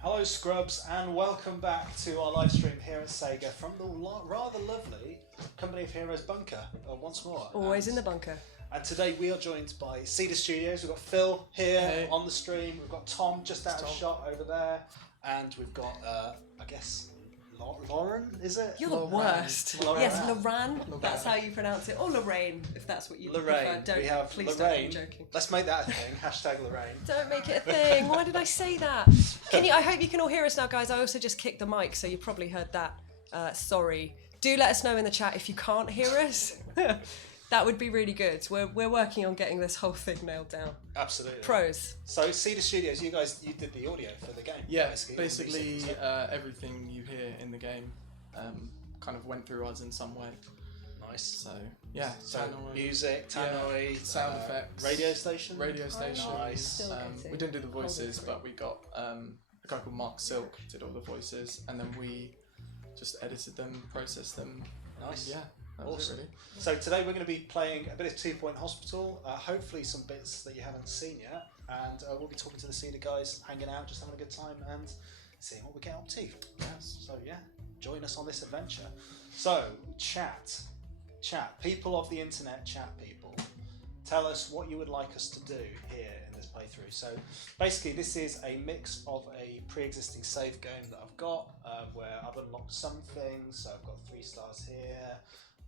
Hello Scrubs and welcome back to our live stream here at Sega from the rather lovely Company of Heroes bunker once more. Always in the bunker. And today we are joined by Cedar Studios. We've got Phil here on the stream, we've got Tom just out of shot over there, and we've got, I guess, Lauran, is it? You're the worst. Lauran. Yes, Lauran. That's how you pronounce it. Or Lorraine, if that's what you prefer. Don't, please Lorraine. don't, I'm joking. Let's make that a thing. Hashtag Lorraine. Don't make it a thing. Why did I say that? I hope you can all hear us now, guys. I also just kicked the mic, so you probably heard that. Sorry. Do let us know in the chat if you can't hear us. That would be really good. We're working on getting this whole thing nailed down. Absolutely. Pros. So Cedar Studios, you did the audio for the game. Yeah, basically everything you hear in the game kind of went through us in some way. Nice. So yeah, so music, tannoy, sound effects, radio station. Nice. We didn't do the voices, but we got a guy called Mark Silk did all the voices, and then we just edited them, processed them. Nice. Yeah. Awesome. Really. So today we're going to be playing a bit of 2 Point Hospital, hopefully some bits that you haven't seen yet, and we'll be talking to the Cedar guys, hanging out, just having a good time and seeing what we get up to. Yes. So yeah, join us on this adventure. So chat, people of the internet, chat people, tell us what you would like us to do here in this playthrough. So basically this is a mix of a pre-existing save game that I've got, where I've unlocked some things, so I've got 3 stars here,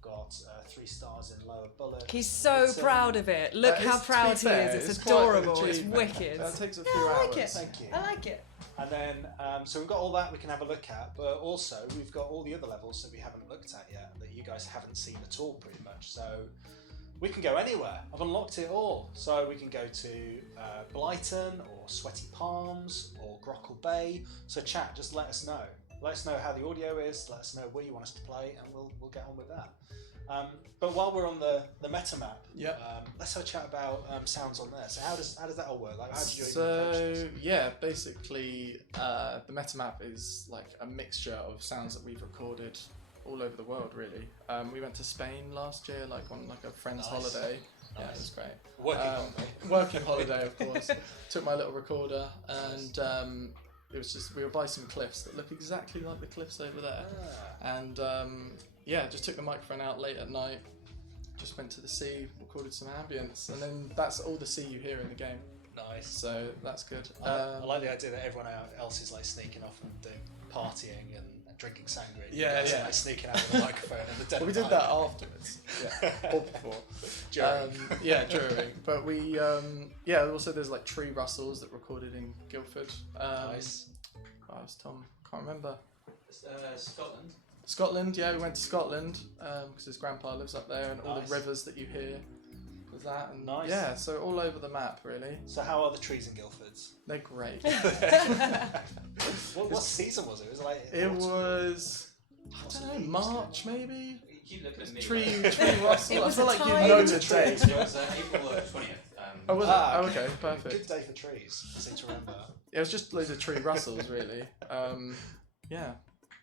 got 3 stars in lower bullet. He's so proud of it. Look how proud he is. It's adorable. It's wicked. That takes a few hours. I like it. Thank you. I like it. And then, so we've got all that we can have a look at, but also we've got all the other levels that we haven't looked at yet, that you guys haven't seen at all pretty much. So we can go anywhere. I've unlocked it all. So we can go to Blighton or Sweaty Palms or Grockle Bay. So chat, just let us know. Let us know how the audio is, let us know what you want us to play, and we'll get on with that. But while we're on the meta map, let's have a chat about sounds on there. So how does that all work? Like, how do you approach this? Yeah, basically the meta map is like a mixture of sounds that we've recorded all over the world. Really, we went to Spain last year, like on like a friend's holiday. Yeah, it was great. Working holiday, of course. Took my little recorder and. It was just, we were by some cliffs that look exactly like the cliffs over there. And just took the microphone out late at night, just went to the sea, recorded some ambience, and then that's all the sea you hear in the game. Nice. So that's good. I like the idea that everyone else is like sneaking off and doing partying and drinking sangria. Yeah. Like sneaking out with a microphone and the dead. Well, we did that afterwards. Yeah, or before. During. But we, also there's like tree rustles that recorded in Guildford. Nice. Where was Tom? Can't remember. Scotland. Scotland, yeah, we went to Scotland because his grandpa lives up there, and all the rivers that you hear. Was that and yeah, so all over the map really. So how are the trees in Guildford's? They're great. What season was it? It was I don't know, March maybe. You keep looking at me. Tree rustle. I feel like you time know to the date. It was April 20th. Oh, was it? Oh, okay, perfect. Good day for trees. I seem to remember. Yeah, it was just loads of tree rustles really. Yeah.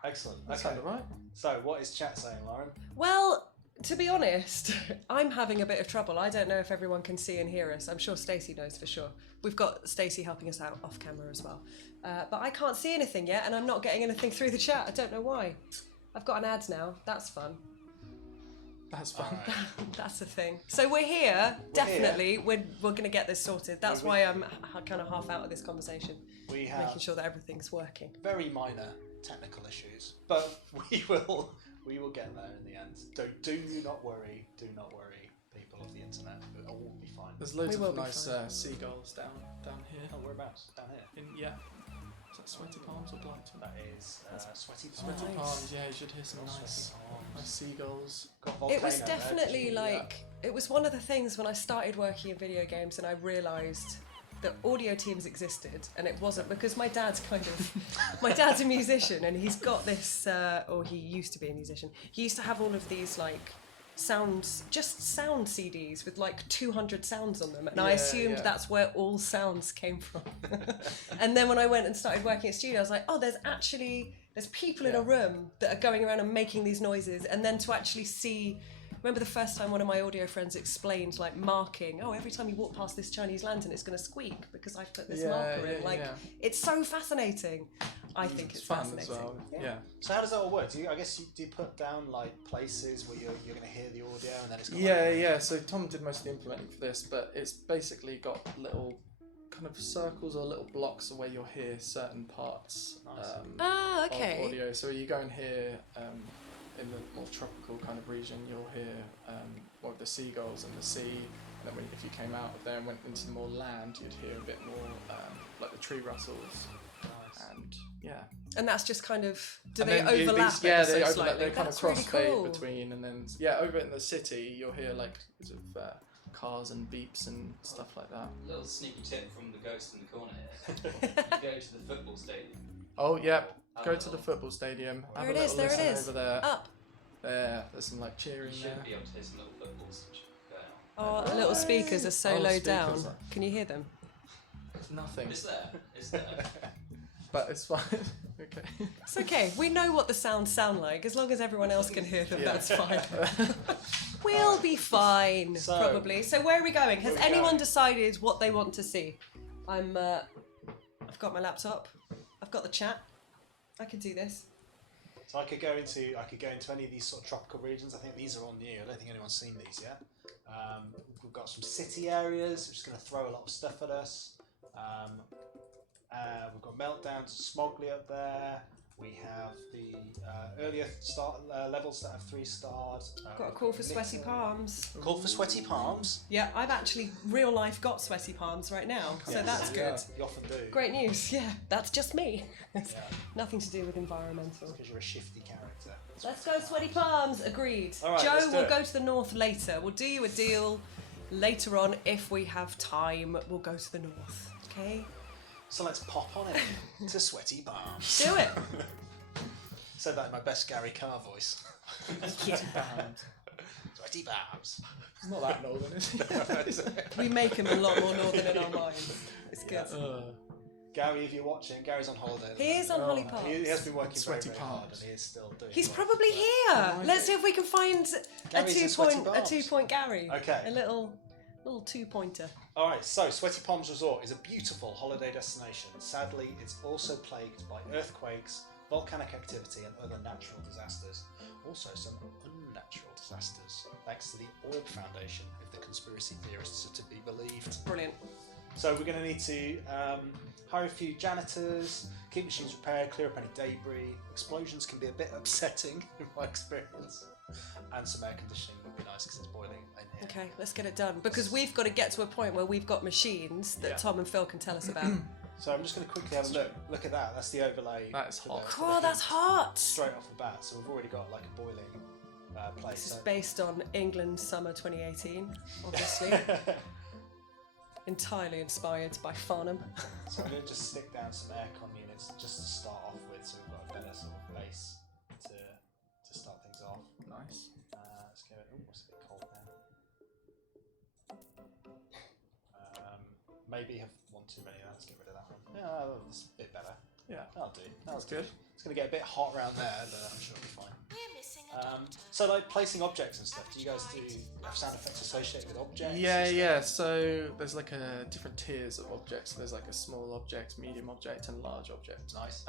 Excellent. That's okay. kind of right. So what is chat saying, Lauren? Well, to be honest, I'm having a bit of trouble. I don't know if everyone can see and hear us. I'm sure Stacey knows for sure. We've got Stacey helping us out off camera as well. But I can't see anything yet, and I'm not getting anything through the chat. I don't know why. I've got an ad now. That's fun. That's fun. Right. That's the thing. So we're here. Definitely. We're going to get this sorted. That's why I'm kind of half out of this conversation. We have making sure that everything's working. Very minor technical issues, but we will get there in the end. Do not worry, people of the internet. It will be fine. There's loads of nice seagulls down here. Oh, whereabouts? Down here? Is that Sweaty Palms or Blighton? That is Sweaty Palms. Sweaty Palms, yeah, you should hear some nice seagulls. It was definitely it was one of the things when I started working in video games and I realised that audio teams existed, and it wasn't because my dad's a musician, and he's got this, or he used to be a musician. He used to have all of these sound CDs with 200 sounds on them, and I assumed that's where all sounds came from. And then when I went and started working at studio, I was like, oh, there's people in a room that are going around and making these noises, and then to actually see remember the first time one of my audio friends explained like marking. Oh, every time you walk past this Chinese lantern, it's going to squeak because I've put this marker in. Like, it's so fascinating. I think it's fun fascinating. as well. Yeah. So how does that all work? Do you put down like places where you're going to hear the audio and then it's got Yeah. So Tom did most of the implementing for this, but it's basically got little kind of circles or little blocks where you'll hear certain parts of audio. So you go and hear in the more tropical kind of region, you'll hear more of the seagulls and the sea. And then if you came out of there and went into more land, you'd hear a bit more like the tree rustles. And that's just kind of they then overlap? They overlap. Slightly? They kind of That's really crossfade cool. between, and then over in the city you'll hear like sort of cars and beeps and stuff like that. Little sneaky tip from the ghost in the corner here. You go to the football stadium. Oh yeah, go to the football stadium. Have a little listen over there. Up. There's some like cheering You there. should be able to hear some little footballs going on. Oh, little speakers are so low speakers down. are- Can you hear them? Nothing, It's there. It's there. but it's fine. Okay. It's okay. We know what the sounds sound like. As long as everyone else can hear them, Yeah. that's fine. We'll be fine, So- probably. So where are we going? Has Where are we anyone going? decided what they want to see? I've got my laptop. I've got the chat. I can do this. So I could go into any of these sort of tropical regions. I think these are all new. I don't think anyone's seen these yet. We've got some city areas, which is going to throw a lot of stuff at us. We've got Meltdown to Smogly up there. We have the earlier levels that have 3-starred. Got a call for sweaty palms. Call for sweaty palms. Yeah, I've actually real life got sweaty palms right now, so Yes. that's good. You often do. Great news. Yeah, that's just me. Yeah, Nothing to do with environmental. because you're a shifty character. Let's go sweaty palms. Agreed. All right, Joe, let's do we'll it. go to the north later. We'll do you a deal later on if we have time. We'll go to the north. Okay. So let's pop on it to sweaty palms. Do it. Said that in my best Gary Carr voice. Yeah. Sweaty palms. It's not that northern, is it? We make him a lot more northern in our minds. It's good. Gary, if you're watching, Gary's on holiday. He is on Holly Park. He has been working Sweaty very hard, palms. and he is still doing. He's well. probably here. Let's see if we can find Gary's in Sweaty a Palms. 2-point Gary. Okay. A little 2-pointer. All right, so Sweaty Palms Resort is a beautiful holiday destination. Sadly, it's also plagued by earthquakes, volcanic activity, and other natural disasters. Also, some unnatural disasters, thanks to the Orb Foundation, if the conspiracy theorists are to be believed. Brilliant. So we're going to need to hire a few janitors, keep machines repaired, clear up any debris. Explosions can be a bit upsetting in my experience. And some air conditioning would be nice because it's boiling in here. Okay, let's get it done. Because we've got to get to a point where we've got machines that Yeah. Tom and Phil can tell us about. So I'm just going to quickly have a look. Look at that. That's the overlay. That is for hot. the Oh, that's heat hot! Straight off the bat. So we've already got like a boiling place. This is So- based on England summer 2018, obviously. Entirely inspired by Farnham. So I'm going to just stick down some aircon units just to start off with, so we've got a better sort of base to start things off. Nice. Let's go. Oh, it's a bit cold now. Maybe have one too many. Let's get rid of that one. Yeah, that's a bit better. Yeah. That'll do. That's good. It's going to get a bit hot around there, but I'm sure it'll be fine. So like placing objects and stuff. Do you guys have sound effects associated with objects? and stuff? Yeah. So there's like a different tiers of objects. There's like a small object, medium object, and large object. Nice.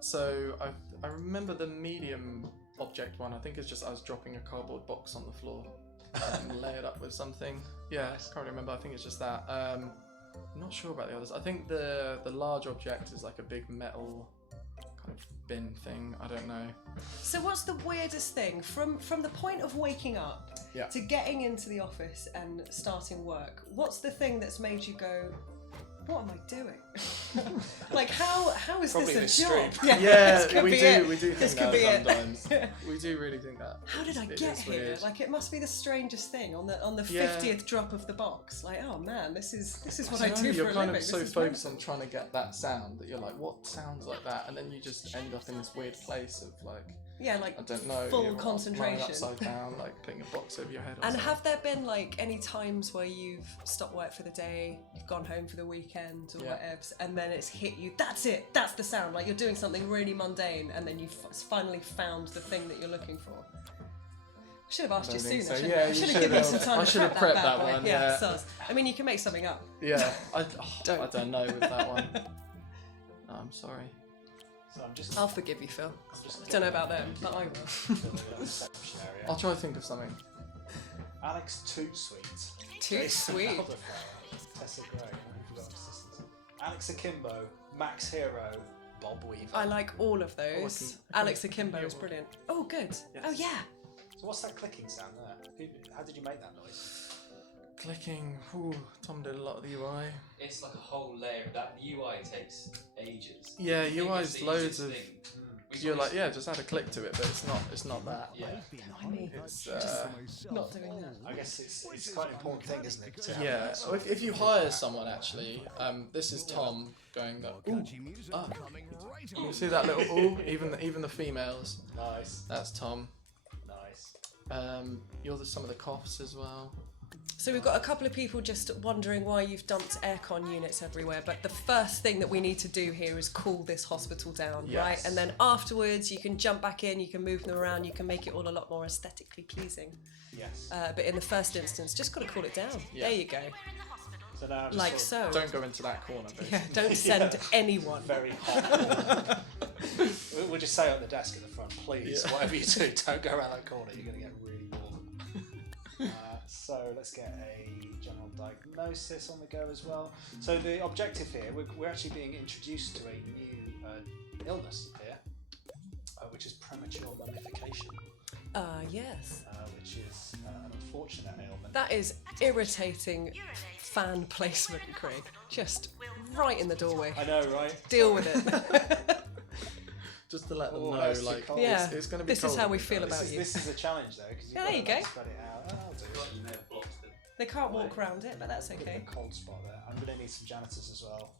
So I remember the medium object one. I think it's just I was dropping a cardboard box on the floor and lay it up with something. Yeah, Nice. I can't remember. I think it's just that. I'm not sure about the others. I think the large object is like a big metal kind of bin thing. I don't know. So what's the weirdest thing from the point of waking up Yeah. to getting into the office and starting work? What's the thing that's made you go, what am I doing? Like how is Probably this this a job? stream. this could we be do. it. We do This think could be that it. sometimes. We do really think that. How did I It get is here? weird. Like it must be the strangest thing on the Yeah. 50th drop of the box. Like, oh man, this is what I I don't do know, for you're a kind living. of so This is focused wonderful. on trying to get that sound that you're like, what sounds like that? And then you just end up in this weird place of like, Yeah, like I don't know, full you're lying concentration. upside down, like putting a box over your head. Or And something. have there been like any times where you've stopped work for the day, you've gone home for the weekend or Yeah. whatever, and then it's hit you? That's it. That's the sound. Like you're doing something really mundane, and then you've finally found the thing that you're looking for. Should have asked you think sooner. so. Shouldn't Yeah, I? you Should have should given you have. some time I to should have prep prepped that that boy. one, Yeah, yeah. soz. I mean, you can make something up. Yeah, I don't know with that one. No, I'm sorry. So I'm just. I'll forgive you, Phil. I'm just I don't know about them, but I will. reception area. I'll try to think of something. Alex Toot Sweet. Too Jason sweet. Elderflower, Tessa Gray. I forgot assistants. Alex Akimbo. Max Hero. Bob Weaver. I like all of those. I can Alex Akimbo is brilliant. Oh, good. Yes. Oh, yeah. So what's that clicking sound there? How did you make that noise? Clicking. Ooh, Tom did a lot of the UI. It's like a whole layer. That the UI takes ages. Yeah, I think UI it's is the loads easiest of. thing. Because you're like, yeah, just add a click to it, but it's not that. Yeah. Blimey. It's Not doing that. I guess it's quite an important thing, isn't it? To have yeah. that sort If you hire someone actually, this is Tom going that. Ooh, ah. You see that little ooh? Even the females. Nice. That's Tom. Nice. You're some of the coughs as well. So we've got a couple of people just wondering why you've dumped aircon units everywhere, but the first thing that we need to do here is cool this hospital down, Yes. right? And then afterwards you can jump back in, you can move them around, you can make it all a lot more aesthetically pleasing. Yes. But in the first instance, just got to cool it down. Yeah. There you go. So now just Like sort so. Don't go into that corner, basically. Yeah, don't send anyone. of very hot. We'll just say on the desk at the front, please, Yeah. whatever you do, don't go around that corner. You're going to get really warm. So let's get a general diagnosis on the go as well. So the objective here, we're actually being introduced to a new illness here, which is premature mummification, Yes. which is an unfortunate ailment. That is irritating fan placement, Craig. Just right in the doorway. I know, right? Deal with it. Just to let them Oh, know, that's too like, cold. Yeah. it's going to be This cold is how we with feel guys. about you. This is a challenge though, because Yeah, there you go. spread it out. I'll do it. You may have blocked the They can't walk around it, but that's Bit of okay. a cold spot there. I'm going to need some janitors as well.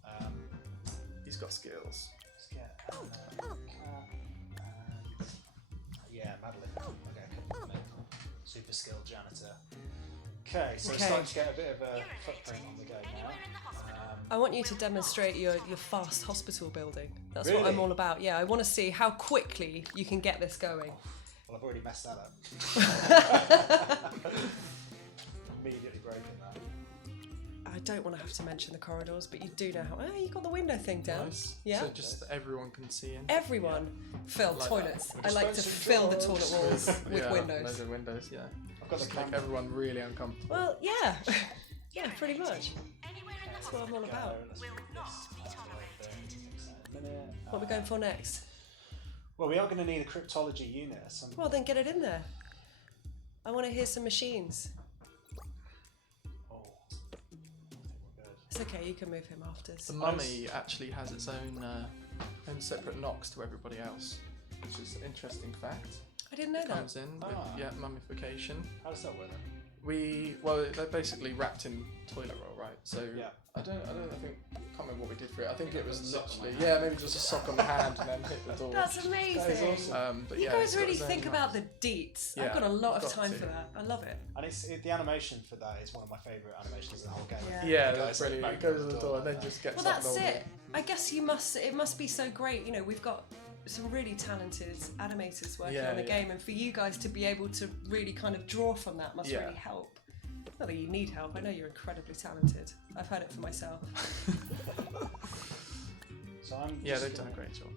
He's got skills. Let's get Kat and yeah, Madeline. Okay, cool. Super skilled janitor. Okay, so it's Okay. starting to get a bit of a footprint on the go now. I want you to demonstrate your fast hospital building. That's what Really? I'm all about. Yeah, I want to see how quickly you can get this going. Well, I've already messed that up. Immediately broken that. I don't want to have to mention the corridors, but you do know how. Oh, you got the window thing down. Nice. Yeah. So just everyone can see in. Everyone, fill Like toilets. that. I like to Expensive fill the jobs. toilet walls with yeah, windows. Loads of windows, yeah. I've got the Just make camera. everyone really uncomfortable. Well, yeah, yeah, pretty much. That's what I'm all about. Let's move this out of the way a bit. Fix that in a minute. What are we going for next? Well, we are going to need a cryptology unit. Well, then get it in there. I want to hear some machines. Oh, I think we're good. It's okay, you can move him after. The mummy actually has its own separate knocks to everybody else, which is an interesting fact. I didn't know that. Comes in with mummification. How does that work then? They're basically wrapped in toilet roll, right? So Yeah. I can't remember what we did for it. I think it was Sock on literally my hand. maybe just a sock on the hand and then hit the door. That's amazing. That is awesome. But You yeah, guys it's got really its own think knocks. about the deets. I've Yeah, got a lot of got time to. for that. I love it. And the animation for that is one of my favourite animations in the whole game. Yeah. Yeah, The that's guys that brilliant. bang It goes through to the door and then like just gets Well, up that's and all it. I guess it must be so great. You know, we've got some really talented animators working Yeah, on the yeah. game, and for you guys to be able to really kind of draw from that must Yeah. really help. Not that you need help. I know you're incredibly talented. I've heard it for myself. So I'm Yeah, just they've done a gonna great job.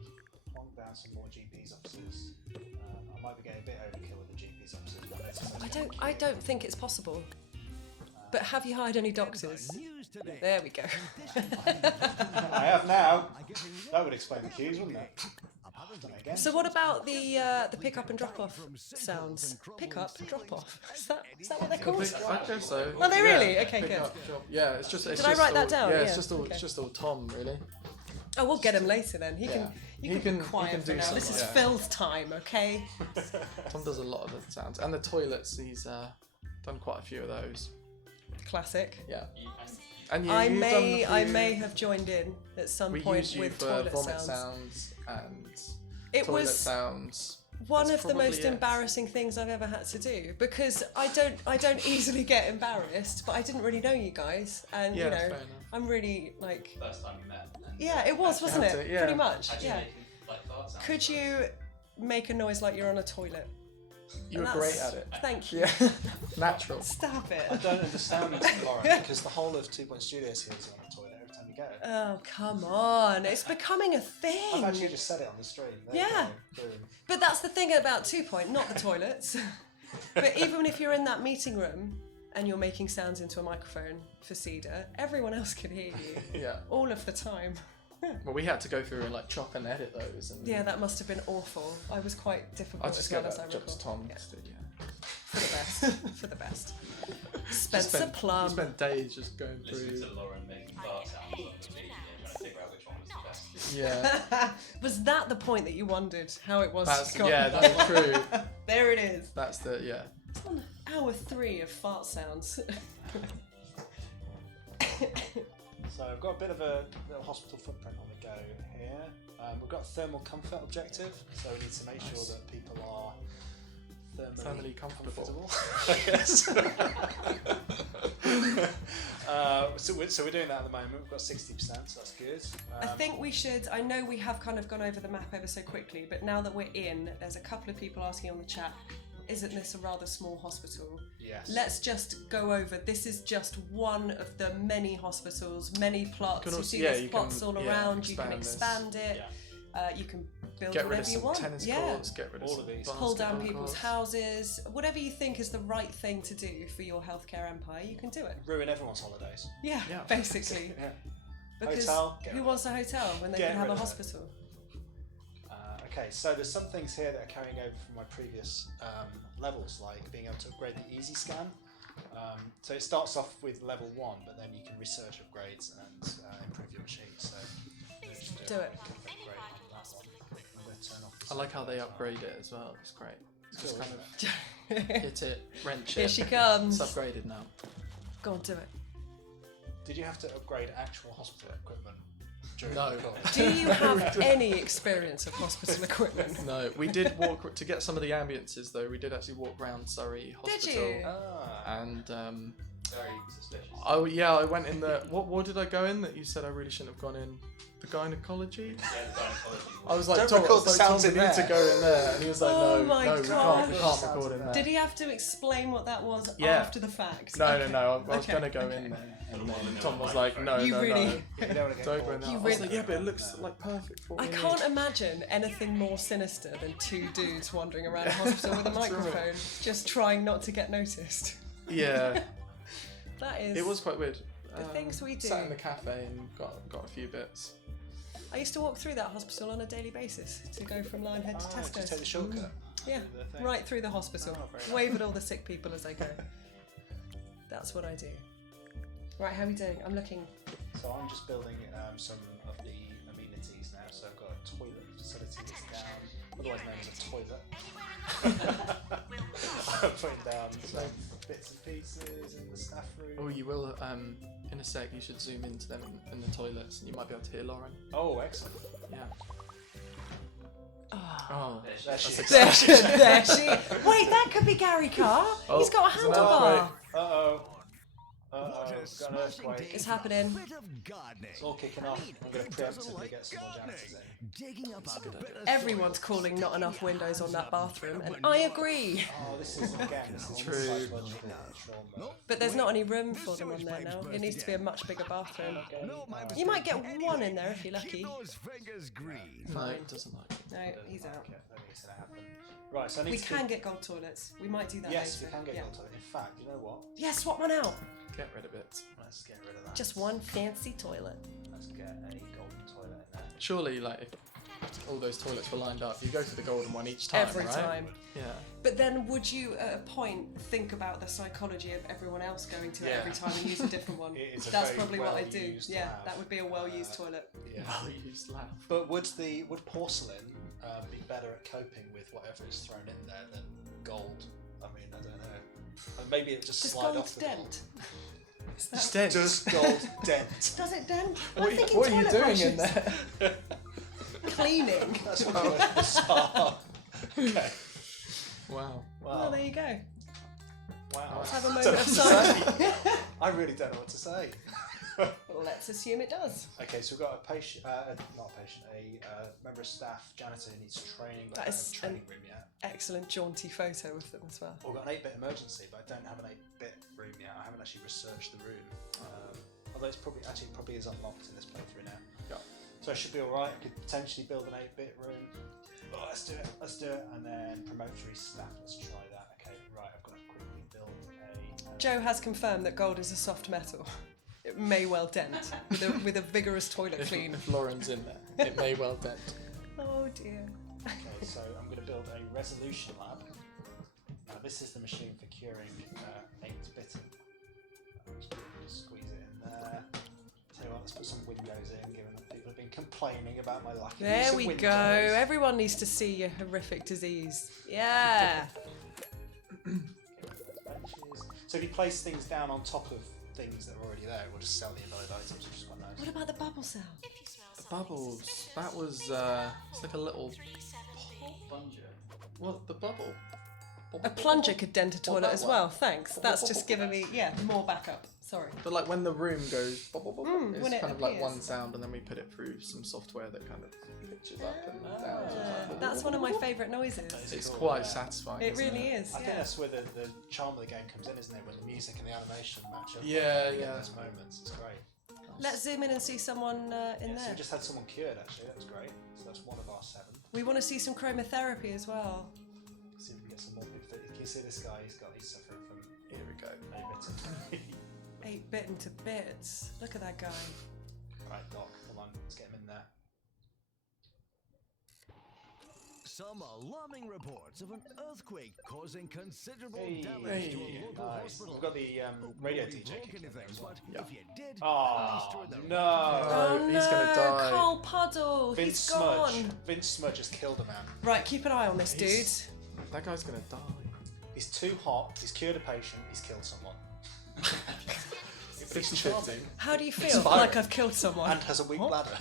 plonk down some more GPs officers. I might be getting a bit overkill with the GPs officers. But I noticed I don't think it's possible. But have you hired any doctors? There we go. I have now. That would explain the queues, wouldn't it? Done it again. So what about the pick up and drop off sounds? Pick up, drop off. Is that what they're called? I guess so. Are they really? Yeah, Okay, pick good. up, drop. Yeah, it's just. It's Did I just write that all- down? Yeah, Yeah, it's just all. okay. It's just all Tom, really. Oh, we'll get him later then. He can. He You can- be he quiet can for do now. some, This is yeah. Phil's time, okay? Tom does a lot of the sounds and the toilets. He's done quite a few of those. Classic. Yeah, You, and I you've done a I few- may have joined in at some We point used you with for toilet vomit sounds. and It toilet was sounds. one That's of the most probably it. embarrassing things I've ever had to do because I don't easily get embarrassed, but I didn't really know you guys, and Yeah, you that's know fair enough. I'm really like first time you met. And yeah, it was, wasn't have it? to, yeah. Pretty much. actually Yeah. making like fart sounds. Could you make a noise like you're on a toilet? You were And great that's- at it. Thank you. Yeah, natural. Stop I it. don't understand this, Lauren, because the whole of 2 Point Studios here is on the toilet every time you go. Oh, come on. It's becoming a thing. I've actually just said it on the stream. There you Yeah. go. Boom. But that's the thing about 2 Point, not the toilets. But even if you're in that meeting room and you're making sounds into a microphone for Cedar, everyone else can hear you Yeah. all of the time. Well, we had to go through and like chop and edit those. And Yeah, that must have been awful. I was quite difficult I as just well go as I back jobs recall. Tom. Yeah. Yeah. For the best. For the best. Spencer We Plum. spent days just going Listening through. to Lauren making fart sounds on the video, trying to figure out which one was the best. Yeah, Was that the point that you wondered how it was? that's got yeah, that? that's true. There it is. That's the yeah. It's on hour 3 of fart sounds. So I've got a bit of a little hospital footprint on the go here. We've got a thermal comfort objective, so we need to make sure that people are Thermally comfortable. Yes. So we're doing that at the moment. We've got 60%, so that's good. I think we should. I know we have kind of gone over the map ever so quickly, but now that we're in, there's a couple of people asking on the chat, isn't this a rather small hospital? Yes. Let's just go over. This is just one of the many hospitals, many plots. You can You also- see yeah, there's you plots can, all yeah, around. You can expand expand it. You can build Get rid whatever of you some want. tennis yeah. courts. Get rid of All some of these. Pull down basketball people's courts. houses. Whatever you think is the right thing to do for your healthcare empire, you can do it. Ruin everyone's holidays. Yeah, Yeah. basically. Yeah. Because Hotel, get who rid wants a hotel when they Get can have rid a of it. hospital? Okay, so there's some things here that are carrying over from my previous levels, like being able to upgrade the easy scan. So it starts off with level 1, but then you can research upgrades and improve your machine. So let's just Do it. a quick upgrade on that one. I'm going to turn off I like how they the upgrade it as well. It's great. It's Just cool, kind isn't of hit it, wrench Here it. she It's comes. upgraded now. Go on, do it. Did you have to upgrade actual hospital equipment during No. the recording? Do you have any experience of hospital equipment? No, we did walk to get some of the ambulances though. We did actually walk around Surrey Hospital. Did you? And Very suspicious. oh yeah, I went in the what did I go in that you said I really shouldn't have gone in? The gynecology. Yeah, the gynecology. I was like, Don't Tom, record the Tom, sounds we in need to there. go in there, and he was like, Oh no, my no, we gosh. can't record in there. Did he have to explain what that was Yeah. after the fact? No, Okay. no, no. I was Okay. gonna go in there, and then Tom was like, no, You no, really- no. You don't want to get Don't go caught. in there. You I was really- like, yeah, but it looks like perfect for I me. can't imagine anything more sinister than 2 dudes wandering around a hospital with a That's right. microphone, just trying not to get noticed. Yeah, That is. it was quite weird. The things we do. Sat in the cafe and got a few bits. I used to walk through that hospital on a daily basis to go from Lionhead to Just take the Tesco's. shortcut. Yeah, the thing. right through the hospital. Oh, very nice. Wave at all the sick people as I go. That's what I do. Right, how are we doing? I'm looking. So I'm just building some of the amenities now. So I've got a toilet facility that's down, otherwise known as a toilet. I'm putting down some bits and pieces in the staff room. Oh, you will. In a sec, you should zoom into them in the toilets, and you might be able to hear Lauren. Oh, excellent. Yeah. Oh. Oh, There she There is. she is. There she, there she. Wait, that could be Gary Carr. Oh, He's got a isn't that handlebar. right? Uh-oh. What Uh-oh. a Got an smashing earthquake. day It's for happening. a bit of gardening. It's all kicking off. I'm going to Who doesn't preemptively like get some more gardening? janitors in. Digging up a bit of Everyone's soil, calling not enough sticking windows on your that hands bathroom, up and and I down. agree. Oh, this is again. This is True. psychological trauma. But there's not any room for them on there now. It needs to be a much bigger bathroom. No, my You might mistake. get one in there if you're lucky. Keep those fingers green. no, it doesn't like. No, he's out. Okay, I think it's going to happen. Right, so I need We to can get gold toilets. We might do that Yes, later. we can get yeah. gold toilet. In fact, you know what? Yeah, swap one out. Get rid of it. Let's get rid of that. Just one fancy toilet. Let's get a golden toilet in there. Surely, like, if all those toilets were lined up, you go for the golden one each time, Every right? time. Yeah. But then would you, at a point, think about the psychology of everyone else going to it Yeah. every time and use a different one? It is a That's very probably what I do. well-used Yeah, lab. that would be a well-used toilet. Yeah. Values laugh. But would porcelain be better at coping with whatever is thrown in there than gold? I mean, I don't know. And maybe it just Does slide gold off the dent? Is that- Stent. Does gold dent? Does it dent? What, I'm thinking what are you toilet doing in brushes. there? Cleaning. That's what I'm going to spa. Okay. Wow. Well, Wow. there you go. Wow. Let's have a I moment don't of know what to silence. say. I really don't know what to say. Let's assume it does. Okay, so we've got a patient, not a patient, a member of staff, janitor who needs training, but I don't have a training room yet. Excellent jaunty photo of them as well. We've got an 8-bit emergency, but I don't have an 8-bit room yet. I haven't actually researched the room. Although it's probably is unlocked in this playthrough now. Yeah. So I should be alright. I could potentially build an 8-bit room. Oh, let's do it. And then promote 3 staff. Let's try that. Okay, right. I've got to quickly build a. Joe has confirmed that gold is a soft metal. It may well dent with a vigorous toilet clean. If Lauren's in there, it may well dent. Oh dear. Okay, so I'm going to build a resolution lab. Now this is the machine for curing 8-bit. Just squeeze it in there. Tell you what, let's put some windows in, given that people have been complaining about my lack of use There of we windows. go. Everyone needs to see your horrific disease. Yeah. So if you place things down on top of things that are already there, we'll just sell the invalid items, which is quite nice. What about the bubble cell? The bubbles. That was it's like a little. Plunger. What the bubble? A plunger could dent a What, toilet that as one? well. Thanks. That's just given me more backup. Sorry. But like when the room goes, bop, bop, bop, when it's it kind of like appears. one sound, and then we put it through some software that kind of pitches up and down. So it's like, That's one of my favourite noises. It's Cool, quite yeah. satisfying. It isn't really it? is. I think Yeah. that's where the charm of the game comes in, isn't it? When the music and the animation match up. Yeah, You get yeah. those moments. It's great. Let's zoom in and see someone in Yeah, so there. we just had someone cured actually. That was great. So that's one of our 7. We want to see some chromotherapy as well. See if we get some more people. Can you see this guy? He's suffering from. Here we go. 8-bit. 8 bitten to bits. Look at that guy. Right, Doc, come on, let's get him in there. Some alarming reports of an earthquake causing considerable Hey, damage to a local nice. hospital. We've got the Hope radio nobody DJ broke kicking in there anything, as well. but if you did, Oh, at least you're in the no. Oh he's gonna die. Cole Puddle. Vince He's gone. Smudge. Vince Smudge has killed a man. Right, keep an eye on this He's- dude. That guy's gonna die. He's too hot, he's cured a patient, he's killed someone. He's 50-50. charming. How do you feel? Inspiring. Like I've killed someone. And has a weak bladder.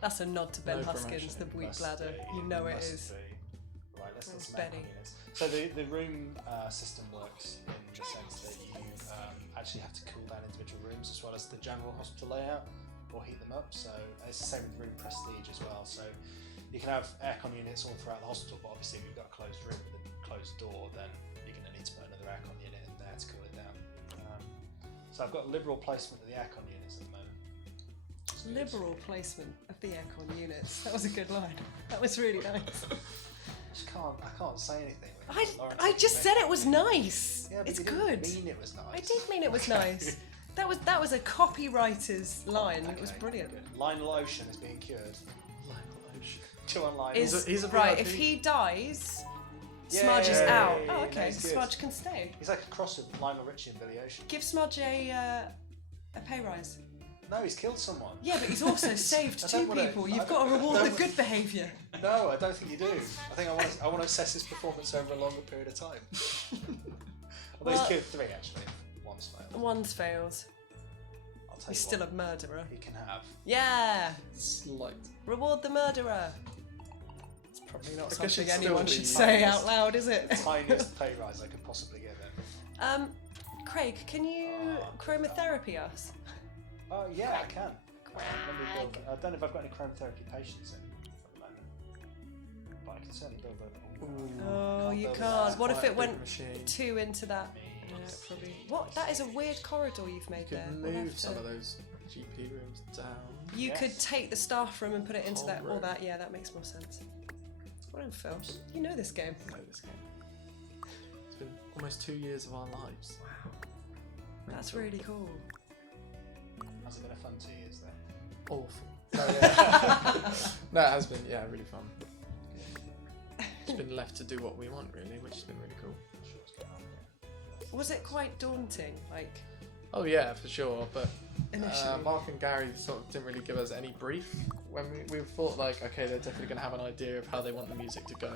That's a nod to Ben No Huskins, promotion. the weak Must bladder. be, You know it must is. be. Right, let's get It's some aircon Benny. units. So the room system works in the sense that you actually have to cool down individual rooms as well as the general hospital layout or heat them up. So it's the same with room prestige as well. So you can have aircon units all throughout the hospital, but obviously if you've got a closed room with a closed door, then you're going to need to put another aircon unit in there to cool it down. So I've got liberal placement of the aircon units at the moment. Which is good. Liberal placement of the aircon units. That was a good line. That was really nice. I can't say anything. I just said it was nice. Yeah, but It's you good. didn't mean it was nice. I did mean it was nice. That was a copywriter's line. It was Okay, brilliant. good. Lionel Ocean is being cured. Lionel Ocean. Go on, Lionel. He's a right, VIP. if he dies, Yay! Smudge is out. No, Oh, okay. he's good. Smudge can stay. He's like a cross with Lionel Richie and Billy Ocean. Give Smudge a pay rise. No, he's killed someone. Yeah, but he's also saved I 2 don't wanna- people. I You've don't- got to reward the don't- good behaviour. No, I don't think you do. I think I want to assess his performance over a longer period of time. Although Well- he's killed 3 actually. One's failed. One's failed. I'll tell He's you still what, a murderer. he can have. Yeah. Slight. Reward the murderer. It's probably not I guess something it'd still anyone be should say nice. out loud, is it? The tiniest pay rise I could possibly give him. Craig, can you chromotherapy us? Oh yeah, I can. Let me build. I don't know if I've got any chromotherapy patients in at the moment, but I can certainly build a. Oh, you build can't. that. What if Quite a it big went machine. 2 into that? Yeah, probably. What? That is a weird corridor you've made You there. could We'll have move to- some of those GP rooms down. You Yes. could take the staff room and put it into Whole that. Or room. that. Yeah, that makes more sense. What in Phil? You know this game. I know this game. It's been almost 2 years of our lives. Wow. That's really cool. Has it been a fun 2 years then? Awful. No, yeah. No, it has been, yeah, really fun. It's been left to do what we want, really, which has been really cool. I'm sure it's good on. Was it quite daunting? Like Oh yeah, for sure. But initially. Mark and Gary sort of didn't really give us any brief. When we thought like, okay, they're definitely going to have an idea of how they want the music to go,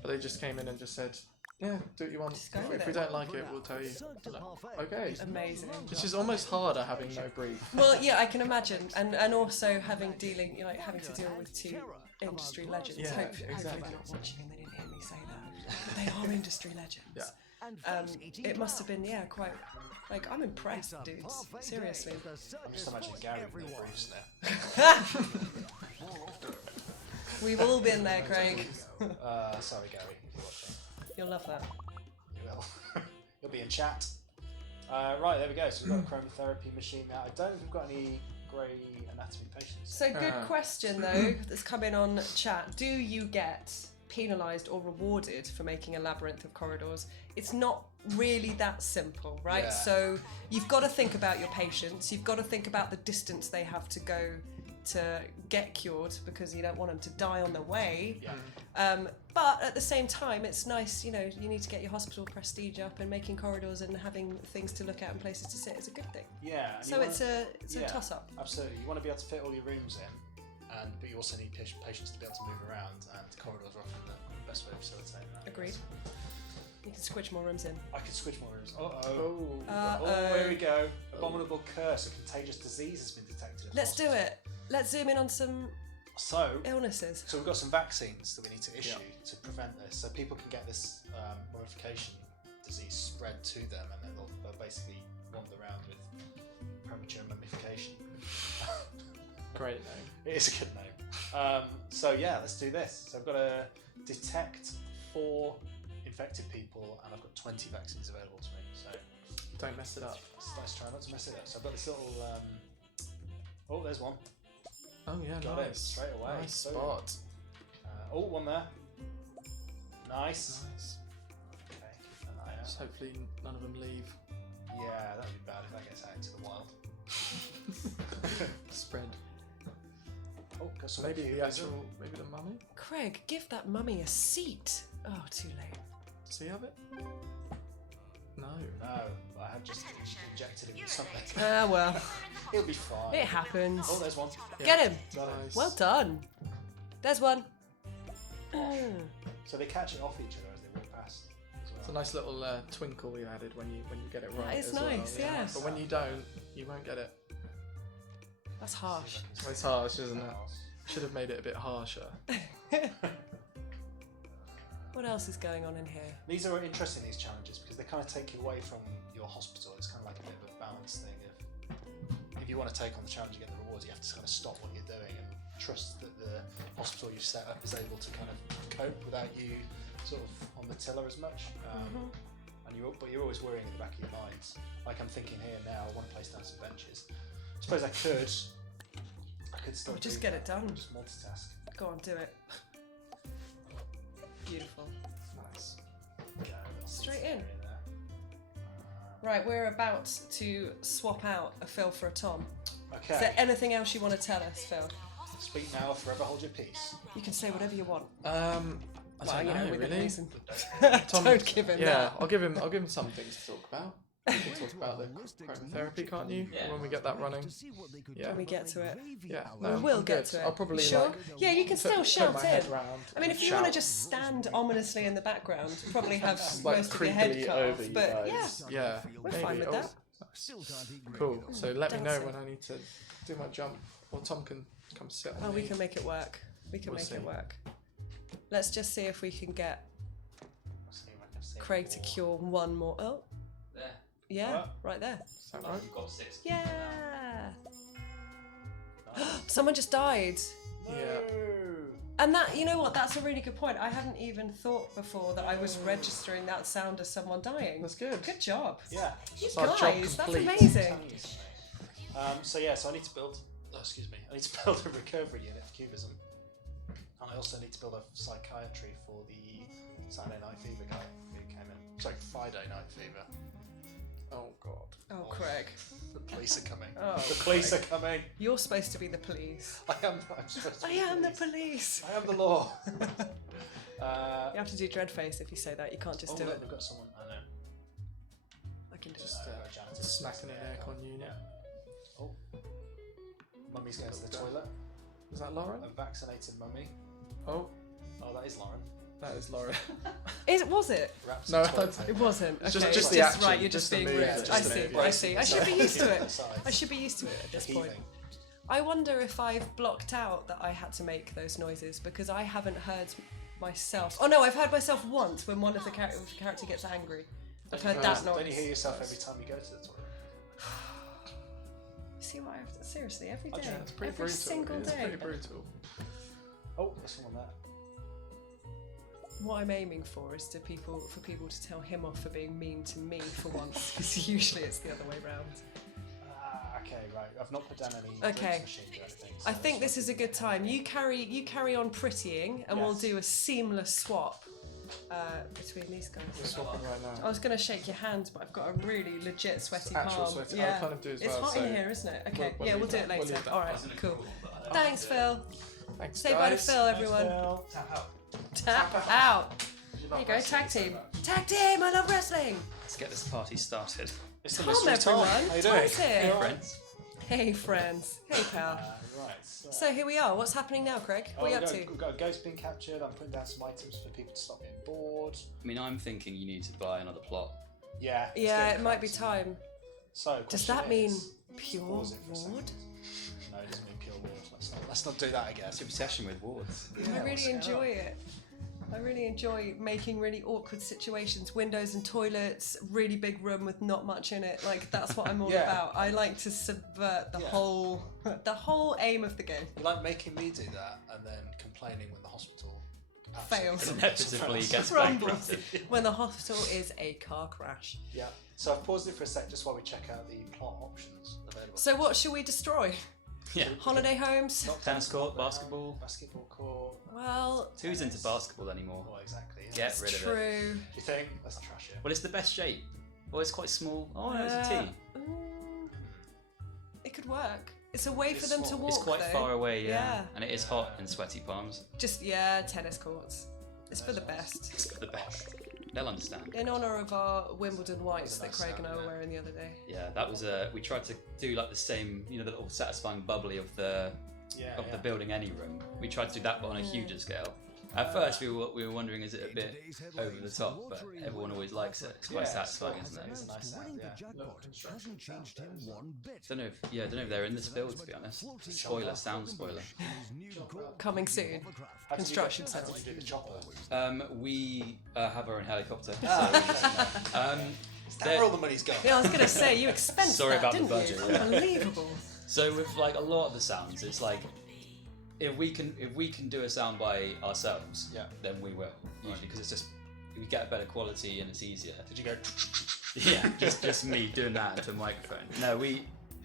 but they just came in and just said, yeah, do what you want. Just go with If we it. don't like it, we'll tell you. Like, okay. Amazing. Which is almost harder having no brief. Well, yeah, I can imagine, and also having to deal with 2 industry legends. Yeah, Hopefully exactly. they're not watching and they didn't hear me say that. But they are industry legends. Yeah. It must have been quite Like, I'm impressed, dudes. Seriously. I'm just imagining Gary with the roofs now. We've all been there, Craig. Sorry, Gary, if you're watching. You'll love that. You will. You'll be in chat. Right, there we go. So we've got a chromotherapy machine now. I don't think we've got any grey anatomy patients. So, good question, though, that's come in on chat. Do you get penalised or rewarded for making a labyrinth of corridors? It's not really that simple, right? Yeah. So, you've got to think about your patients. You've got to think about the distance they have to go to get cured, because you don't want them to die on the way. Yeah. But at the same time, it's nice, you know, you need to get your hospital prestige up, and making corridors and having things to look at and places to sit is a good thing. Yeah. So it's a toss-up. Absolutely. You want to be able to fit all your rooms in, but you also need patients to be able to move around, and corridors are often the best way of facilitating that. Agreed. You can squidge more rooms in. I can switch more rooms. Oh, here we go. Abominable curse. A contagious disease has been detected. Let's do it. Let's zoom in on some illnesses. So we've got some vaccines that we need to issue to prevent this, so people can get this mummification disease spread to them, and then they'll basically wander around with premature mummification. Great name. It is a good name. So yeah, let's do this. So I've got to detect 4 infected people, and I've got 20 vaccines available to me. So Don't mess it up. let's try not to mess it up. So I've got this little. Oh, there's one. Oh yeah, Got it nice. straight away. Nice Boom. spot. One there. Nice. Nice. Okay, keep an eye out. Just hopefully none of them leave. Yeah, that'd be bad if that gets out into the wild. Spread. Oh, got some Maybe cute the lizard. actual, maybe the mummy. Craig, give that mummy a seat. Oh, too late. Does he have it? No. No, I had just injected him with something. Ah, well, He'll be fine. it happens. Oh, there's one. Get him. Nice. Well done. There's one. So they catch it off each other as they walk past. As well. It's a nice little twinkle you added when you get it right. That is as well. nice, yeah. But when you don't, you won't get it. That's harsh. Well, it's harsh, isn't it? Should have made it a bit harsher. What else is going on in here? These are interesting, these challenges, because they kind of take you away from your hospital. It's kind of like a bit of a balance thing. If you want to take on the challenge and get the rewards, you have to kind of stop what you're doing and trust that the hospital you've set up is able to kind of cope without you sort of on the tiller as much. But you're always worrying in the back of your minds. Like I'm thinking here now, I want to place down some benches. I suppose I could still Just do get that. it done. Just multitask. Go on, do it. Beautiful. Nice. Go, little Straight seats in. there. Right, we're about to swap out a Phil for a Tom. Okay. Is there anything else you want to tell us, Phil? Speak now or forever hold your peace. You can say whatever you want. I don't know, within really. reason. Tom, Don't give him yeah, that. I'll give him some things to talk about. You can talk about the chromotherapy, can't you? Yeah. When we get that running. Yeah. When we get to it. Yeah, We no, will I'm get good. to it. I'll probably sure? like Yeah, you can still put shout my head in. round I mean, and if you want to shout. just stand ominously in the background, probably have like most of your head creepily cut over off. you But guys. Yeah, we're maybe. fine with Oh, that. cool. So let me know Dancing. when I need to do my jump, or Tom can come sit on Oh, me. we can make it work. We can We'll make see. it work. Let's just see if we can get Let's see if I can see Craig to more. cure one more. Oh, There. yeah, What? right there. Is that right? You've got 6. Yeah. Nice. Someone just died. No. And that, you know what, that's a really good point. I hadn't even thought before that I was registering that sound as someone dying. That's good. Good job. Yeah. You It's our job guys, that's complete. amazing. So I need to build. Oh, excuse me. I need to build a recovery unit for Cubism, and I also need to build a psychiatry for the Saturday Night Fever guy who came in. Sorry, Friday Night Fever. Oh god. Oh, Craig. The police are coming. Oh, the police are coming. You're supposed to be the police. I'm supposed to I be am the police. police. I am the law. You have to do Dreadface if you say that. You can't just do look, it. We've got someone. I know. I can do Just it. Janitor. snacking an aircon unit. Oh. Mummy's going to the toilet. Was that Lauren? A vaccinated mummy. Oh, Oh, that is Lauren. that is Lauren. Was it? Wraps No, in toilet it paper. It wasn't. It's Okay, just it's the action, right. You're just just the being move, rude. just I the see. move. I see. I should be used to it. Aside. I should be used to it at this point. Heaving. I wonder if I've blocked out that I had to make those noises because I haven't heard myself. Oh no, I've heard myself once when one of the character gets angry, I've heard that noise. Don't you hear yourself every time you go to the toilet? See what I have to, seriously, every day. Yeah, it's pretty every brutal. single It's day. pretty brutal. Oh, there's someone there. What I'm aiming for is for people to tell him off for being mean to me for once, because usually it's the other way round. Okay, right. I've not put down any Okay. drinks machine or anything. So I think this is a good time. You carry on prettying, and we'll Yes. do a seamless swap between these guys. We're swapping right I now. was going to shake your hand, but I've got a really legit sweaty palm. Actual sweaty. Yeah. I kind of do as It's well. hot so in here, isn't it? Okay, we'll yeah, leave we'll do that. it We'll later. leave that. All right, Wasn't cool. cool, but I like Thanks, it. Phil. Thanks, Say bye to guys. Phil, everyone. Tap out. Tap out. There you go, tag team. Tag team, I love wrestling. Let's get this party started. It's the Tom, mystery everyone. Tom. How you doing? Tom's here. Hey, friends. Hey, friends. Hey, pal. Right. So here we are. What's happening now, Craig? What are you up to? We've got a ghost being captured. I'm putting down some items for people to stop getting bored. I mean, I'm thinking you need to buy another plot. Yeah. it's Yeah, getting it might be crowded. time. So, Does question that mean is- pure pause it for a second. ward? No, it doesn't mean pure ward. Let's not do that again. What's your obsession with wards? I Yeah, really what's going enjoy on? it. I really enjoy making really awkward situations, windows and toilets, really big room with not much in it. Like that's what I'm all Yeah. about. I like to subvert the Yeah. whole aim of the game. You like making me do that and then complaining when the hospital Fails. Inevitably gets Crumbles bankrupted. when the hospital is a car crash. Yeah. So I've paused it for a sec just while we check out the plot options available. So what should we destroy? Yeah. Holiday homes? Not Tennis court, but, basketball. Basketball court. Well, Who's into basketball anymore? Oh, exactly. Yeah. Get it's rid of it. true. Do you think? Let's trash it. Well, it's the best shape. Oh, it's quite small. Oh, no, it's a tee. It could work. It's a way It's for them to small. walk. It's quite though. far away, yeah. Yeah. And it is hot and sweaty palms. Just tennis courts. It's for the best. It's the best. They'll understand. In honour of our Wimbledon whites that Nice Craig and I sound, were yeah. wearing the other day. Yeah, that was we tried to do like the same, the little satisfying bubbly of the the building any room. We tried to do that but on a huger scale. At first we were wondering, is it a bit over the top, but everyone always likes it. It's quite Yeah, satisfying, it's isn't it? It's a nice sound, Winning yeah. the jackpot hasn't changed him one bit. Don't know if they're in this build, to be honest. Spoiler, sound spoiler. Coming soon. How did you Construction get- how sound. did you do the chopper? We have our own helicopter. Is that where all the money's going? Yeah, I was going to say, you expensed Sorry that, about the didn't budget, you? yeah. Unbelievable. So with like a lot of the sounds, it's like if we can do a sound by ourselves, Yeah. then we will usually because it's just we get a better quality and it's easier. Did you go? Yeah, just me doing that into a microphone. No,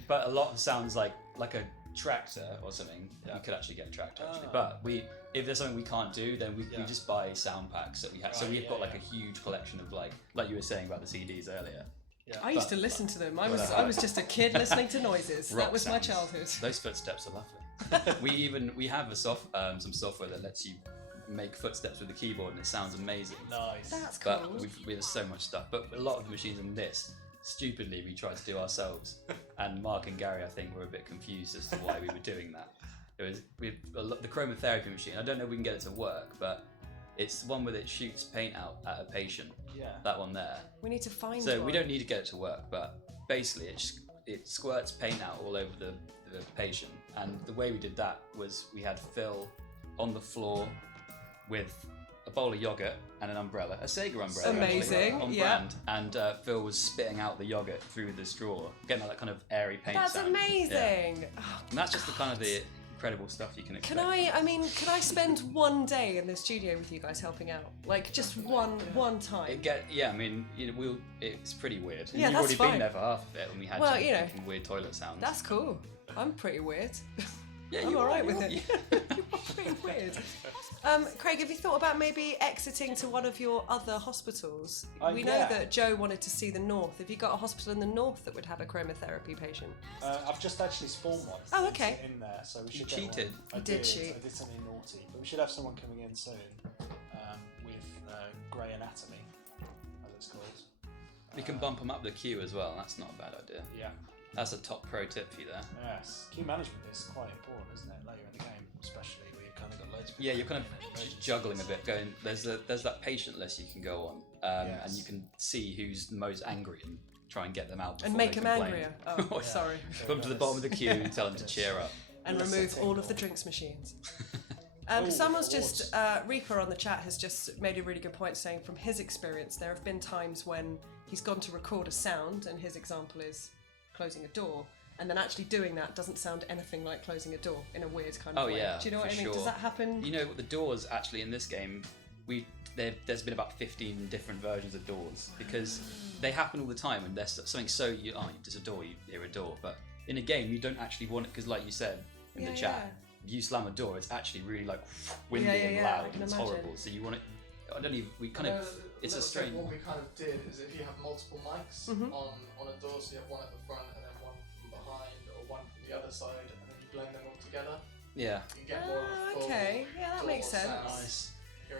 but a lot of sounds like a tractor or something. Yeah. We could actually get a tractor actually, Ah. but if there's something we can't do, then we Yeah. just buy sound packs that we have. So Right, we've yeah, got like yeah. a huge collection of like you were saying about the CDs earlier. Yeah. I used to listen to them. I Well, was just a kid listening to noises. That Rock was my sounds. childhood. Those footsteps are lovely. we have some software that lets you make footsteps with the keyboard, and it sounds amazing. Nice. That's cool. But we have so much stuff. But a lot of the machines in this, stupidly, we tried to do ourselves. And Mark and Gary, I think, were a bit confused as to why we were doing that. The chromotherapy machine. I don't know if we can get it to work, but it's the one where it shoots paint out at a patient. Yeah. That one there. We need to find So one. we don't need to get it to work, but basically it squirts paint out all over the patient. And the way we did that was we had Phil on the floor with a bowl of yogurt and an umbrella, a Sega umbrella, Amazing, actually, on yeah. brand. And Phil was spitting out the yogurt through the straw, getting that kind of airy paint That's sound. amazing. Yeah. Oh, And that's just the kind of the incredible stuff you can expect. Can I spend one day in the studio with you guys helping out? Like just one time. It's pretty weird. And Yeah, you've that's already fine. been there for half of it when we had Well, some you know, fucking weird toilet sounds. That's cool. I'm pretty weird. yeah, I'm you alright are, with you it. You're pretty weird. Craig, have you thought about maybe exiting to one of your other hospitals? We know yeah. that Joe wanted to see the north. Have you got a hospital in the north that would have a chromotherapy patient? I've just actually spawned one. Oh, okay. In there, so we You should get cheated. one. I You did cheat. I did something naughty, but we should have someone coming in soon with grey anatomy, as it's called. We can bump them up the queue as well. That's not a bad idea. Yeah. That's a top pro tip for you there. Yes. Queue management is quite important, isn't it? Later in the game, especially where you've kind of got loads of people. Yeah, you're kind of juggling a bit. Going there's that patient list you can go on, and Yes. you can see who's the most angry and try and get them out. And before make they them complain. angrier. Oh, Yeah. sorry. Put them to the bottom of the queue and tell them to cheer up. And Yes, remove I all think of the all. drinks machines. Oh, Someone's awards. just Reaper on the chat has just made a really good point, saying from his experience there have been times when he's gone to record a sound, and his example is closing a door, and then actually doing that doesn't sound anything like closing a door in a weird kind of way. Yeah, Do you know what I for mean? sure. Does that happen? You know, the doors actually in this game, there's been about 15 different versions of doors because they happen all the time, and there's something there's a door, you hear a door, but in a game you don't actually want it because, like you said in the chat, if you slam a door, it's actually really like windy and loud, and it's horrible. So you want it. It's a strange. What we kind of did is if you have multiple mics on a door, so you have one at the front and then one from behind or one from the other side, and then you blend them all together. Yeah. You get more of a full Okay, yeah, that makes sense. sound. Nice.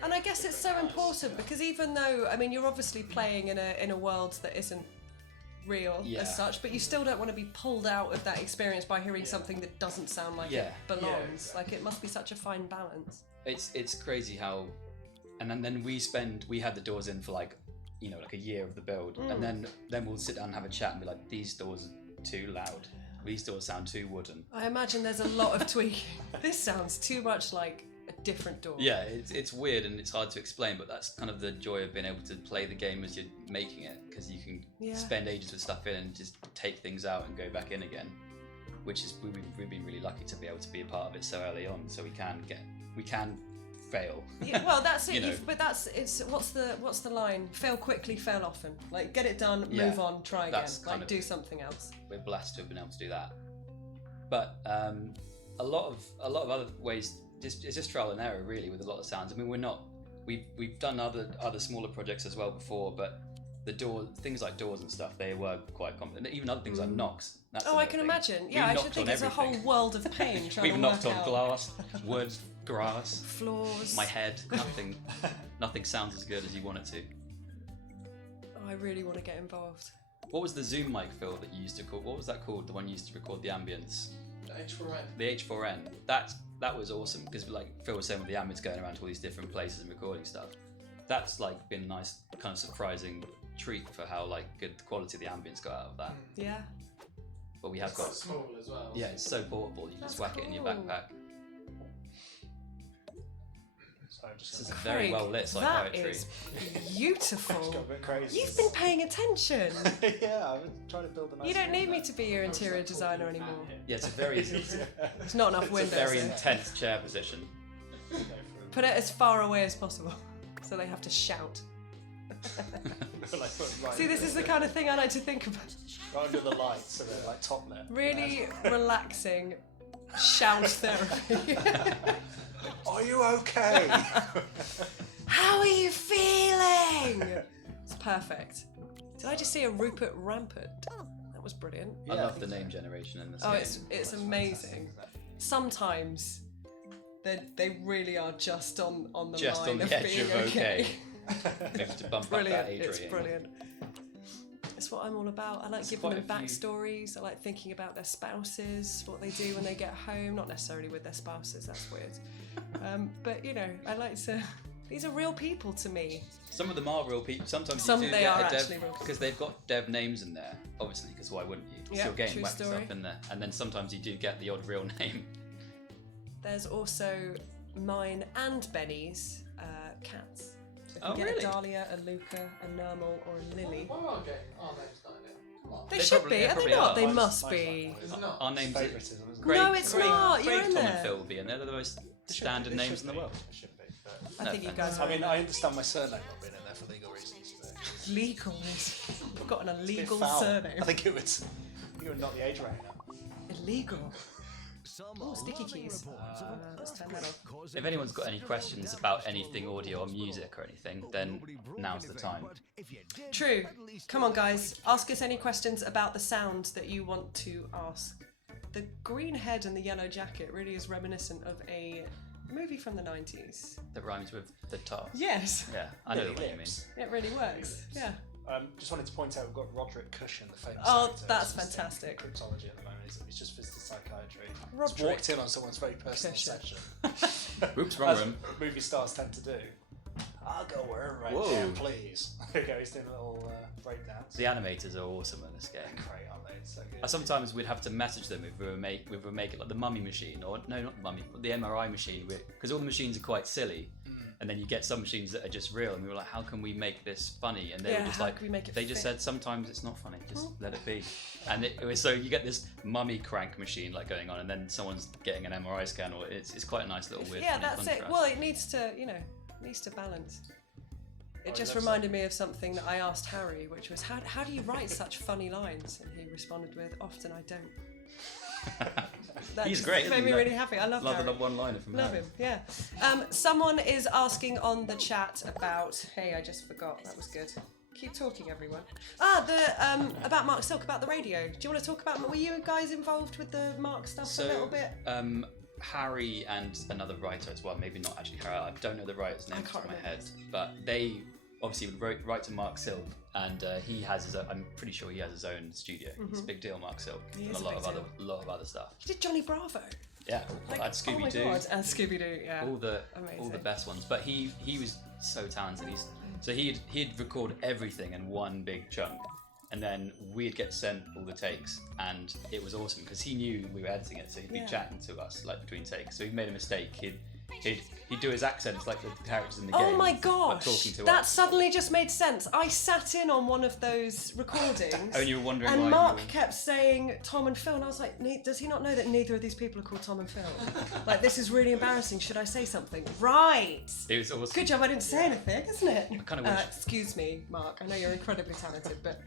And I guess it's so important because even though, I mean, you're obviously playing in a world that isn't real as such, but you still don't want to be pulled out of that experience by hearing something that doesn't sound like it belongs. Yeah, exactly. Like, it must be such a fine balance. It's crazy how, and then we had the doors in for like a year of the build, and then we'll sit down and have a chat and be like, these doors are too loud. These doors sound too wooden. I imagine there's a lot of tweaking. This sounds too much like a different door. Yeah, it's weird and it's hard to explain, but that's kind of the joy of being able to play the game as you're making it, because you can spend ages with stuff in and just take things out and go back in again, which is we've been really lucky to be able to be a part of it so early on, so we can fail. Yeah, well, that's it. But what's the line? Fail quickly, fail often. Like, get it done, move on, try again. Like, do something else. We're blessed to have been able to do that. But a lot of other ways. It's just trial and error really with a lot of sounds. I mean, we've done other smaller projects as well before, but things like doors and stuff, they were quite common. And even other things like knocks. I can imagine. Yeah, I should think it's a whole world of pain trying We've to knocked work on out glass, wood, grass, floors. my head. Nothing sounds as good as you want it to. Oh, I really want to get involved. What was the Zoom mic, Phil, that you used to call? What was that called? The one you used to record the ambience. The H4n. The H4n. That was awesome because, like Phil was saying, with the ambience going around to all these different places and recording stuff, that's like been a nice kind of surprising treat for how like good the quality of the ambience got out of that. Yeah. But we have got small as well. Yeah, it's so portable. You just whack it in your backpack. This is a very Craig, well lit psychiatry. That is beautiful. It's got a bit crazy. You've been paying attention. Yeah, I've been trying to build the nice. You don't need me to be your interior designer anymore. Yeah, it's a very There's not enough it's a windows. very there. intense chair position. Put it as far away as possible, so they have to shout. See, this is the kind of thing I like to think about. Right under the lights, so they're like top lit. Really relaxing shout therapy. Are you okay? How are you feeling? It's perfect. Did I just see a Rupert Rampant? That was brilliant. I love the name generation in this Oh, game. it's amazing. Sometimes they really are just on the Just line on the of edge being of okay. Maybe to bump up Brilliant. that age It's rating. brilliant. It's what I'm all about. I like giving them backstories. I like thinking about their spouses, what they do when they get home. Not necessarily with their spouses, that's weird. But you know, I like to. These are real people to me. Some of them are real people. Sometimes Some you do they get are a actually dev real people. because they've got dev names in there, obviously. Because why wouldn't you? It's Yep, your game, true whack story. stuff in there, and then sometimes you do get the odd real name. There's also mine and Benny's cats. So if Oh, you get really? a Dahlia, a Luca, a Nermal, or a Lily. Why are getting our names not in it? Come on. They They should probably- be, they are they probably not? are. They Mine's- must mine's be. not. Is it not? Our names are Favoritism, isn't it? Craig, No, it's Craig, not. You're Craig, in Tom, there. and Phil will be in there. They're the most They should standard be, they names should in the be, world. they should be, but- I think you guys I are mean, I understand my surname not being in there for legal reasons. But legal. We've got an it's a bit illegal foul. surname. I think it would not the age right now. Illegal. Some Oh, sticky alarming keys. reports of an Let's turn that earthquake off. causing If anyone's got any considerable questions about damage anything all audio or over the music or world. anything, then Nobody broke now's the anything, time. but if you did, True. at least Come on, you guys. did Ask us any questions about the sound that you want to ask. The green head and the yellow jacket really is reminiscent of a movie from the 90s. That rhymes with the tar. Yes, Yeah, I know Lily what you mean. lips. it really works. Yeah. Just wanted to point out we've got Roderick Cushion, the famous Oh, actor, that's who's in fantastic. cryptology at the moment. He's just visited psychiatry. He's Roderick walked in on someone's very personal Cushion. session. Oops, wrong As room. movie stars tend to do. I'll go wherever I Whoa. can, please. There you go, he's doing a little breakdance. The animators are awesome in this game. Great, aren't they? It's so good. Sometimes we'd have to message them if we were making like the mummy machine, or no, not the mummy, but the MRI machine, because all the machines are quite silly. And then you get some machines that are just real, and we were like, how can we make this funny? And they were just how like, can we make it they just fit? said sometimes it's not funny, just let it be. And it was, so you get this mummy crank machine like going on, and then someone's getting an MRI scan, or it's quite a nice little weird. Yeah, funny that's it. contrast. Well, it needs to, needs to balance. It just loves reminded me of something that I asked Harry, which was, how do you write such funny lines? And he responded with, often I don't. That He's just great. Made isn't me he? really happy. I love Harry. Love the one-liner from Love Harry. him, yeah. Someone is asking on the chat about. Hey, I just forgot. That was good. Keep talking, everyone. About Mark Silk, about the radio. Do you want to talk about? Were you guys involved with the Mark stuff a little bit? Harry and another writer as well. Maybe not actually Harry. I don't know the writer's name off the top of my head, remember. but they obviously write to Mark Silk, and he has his own, I'm pretty sure he has his own studio. It's a big deal, Mark Silk, He and is a a lot big of deal. other stuff. He did Johnny Bravo. Yeah, and Oh my Scooby-Doo, god, and Scooby-Doo, yeah. all the Amazing. best ones. But he was so talented. He'd record everything in one big chunk, and then we'd get sent all the takes, and it was awesome because he knew we were editing it, so he'd be chatting to us like between takes. So if he made a mistake, he'd do his accents like the characters in the game. Oh my but gosh, talking to that us. suddenly just made sense. I sat in on one of those recordings, And you were wondering and why Mark you were... kept saying Tom and Phil, and I was like, does he not know that neither of these people are called Tom and Phil? Like, this is really embarrassing. Should I say something? Right. It was awesome. Good job I didn't say anything, isn't it? I kind of wish... Excuse me, Mark. I know you're incredibly talented, but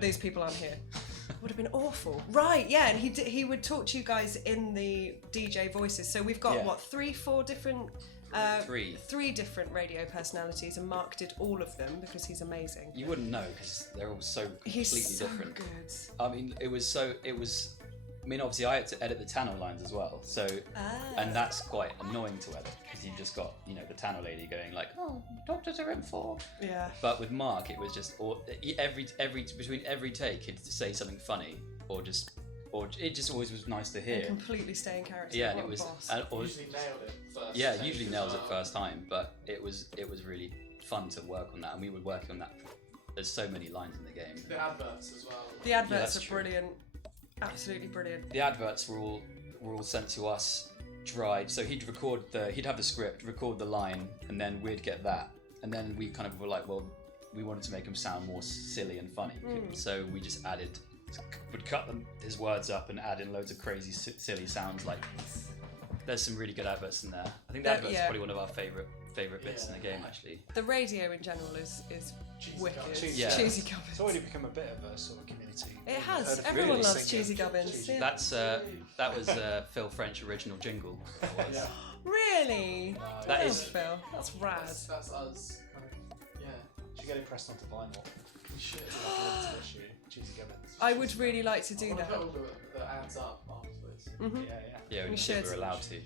these people aren't here. Would have been awful. Right, yeah, and he would talk to you guys in the DJ voices. So we've got, Yeah. 3-4 different... Three different radio personalities, and Mark did all of them because he's amazing. You wouldn't know because they're all so completely He's so different. good. I mean, I mean, obviously I had to edit the Tano lines as well, so and that's quite annoying to edit because you've just got the Tano lady going like, "Oh, doctors are in for." Yeah. But with Mark, it was just between every take, he'd say something funny or it just always was nice to hear. Completely stay in character. Yeah, and What it a was boss. Usually nailed it first. yeah, take usually as nails it well. first time, but it was really fun to work on that, and we would work on that. There's so many lines in the game. The adverts as well. The adverts that's are true. brilliant. Absolutely brilliant. The adverts were all sent to us dried. So he'd have the script, record the line, and then we'd get that. And then we kind of were like, well, we wanted to make him sound more silly and funny. So we just would cut his words up and add in loads of crazy, silly sounds. Like, there's some really good adverts in there. I think the adverts are probably one of our favourite bits in the game, actually. The radio in general is wicked. Yeah. Cheesy Gubbins. It's already become a bit of a sort of community. It has. Heard of Everyone really loves singing. Cheesy Gubbins. Yeah. That was Phil French original jingle. That was. Really? That Oh, is- Phil. That's rad. That's us. Kind of, yeah. Should get it pressed onto vinyl. We should. Cheesy Gubbins. I would really like to do I want that. to put all the ads up afterwards. Yeah. Yeah, We we should. were allowed to. If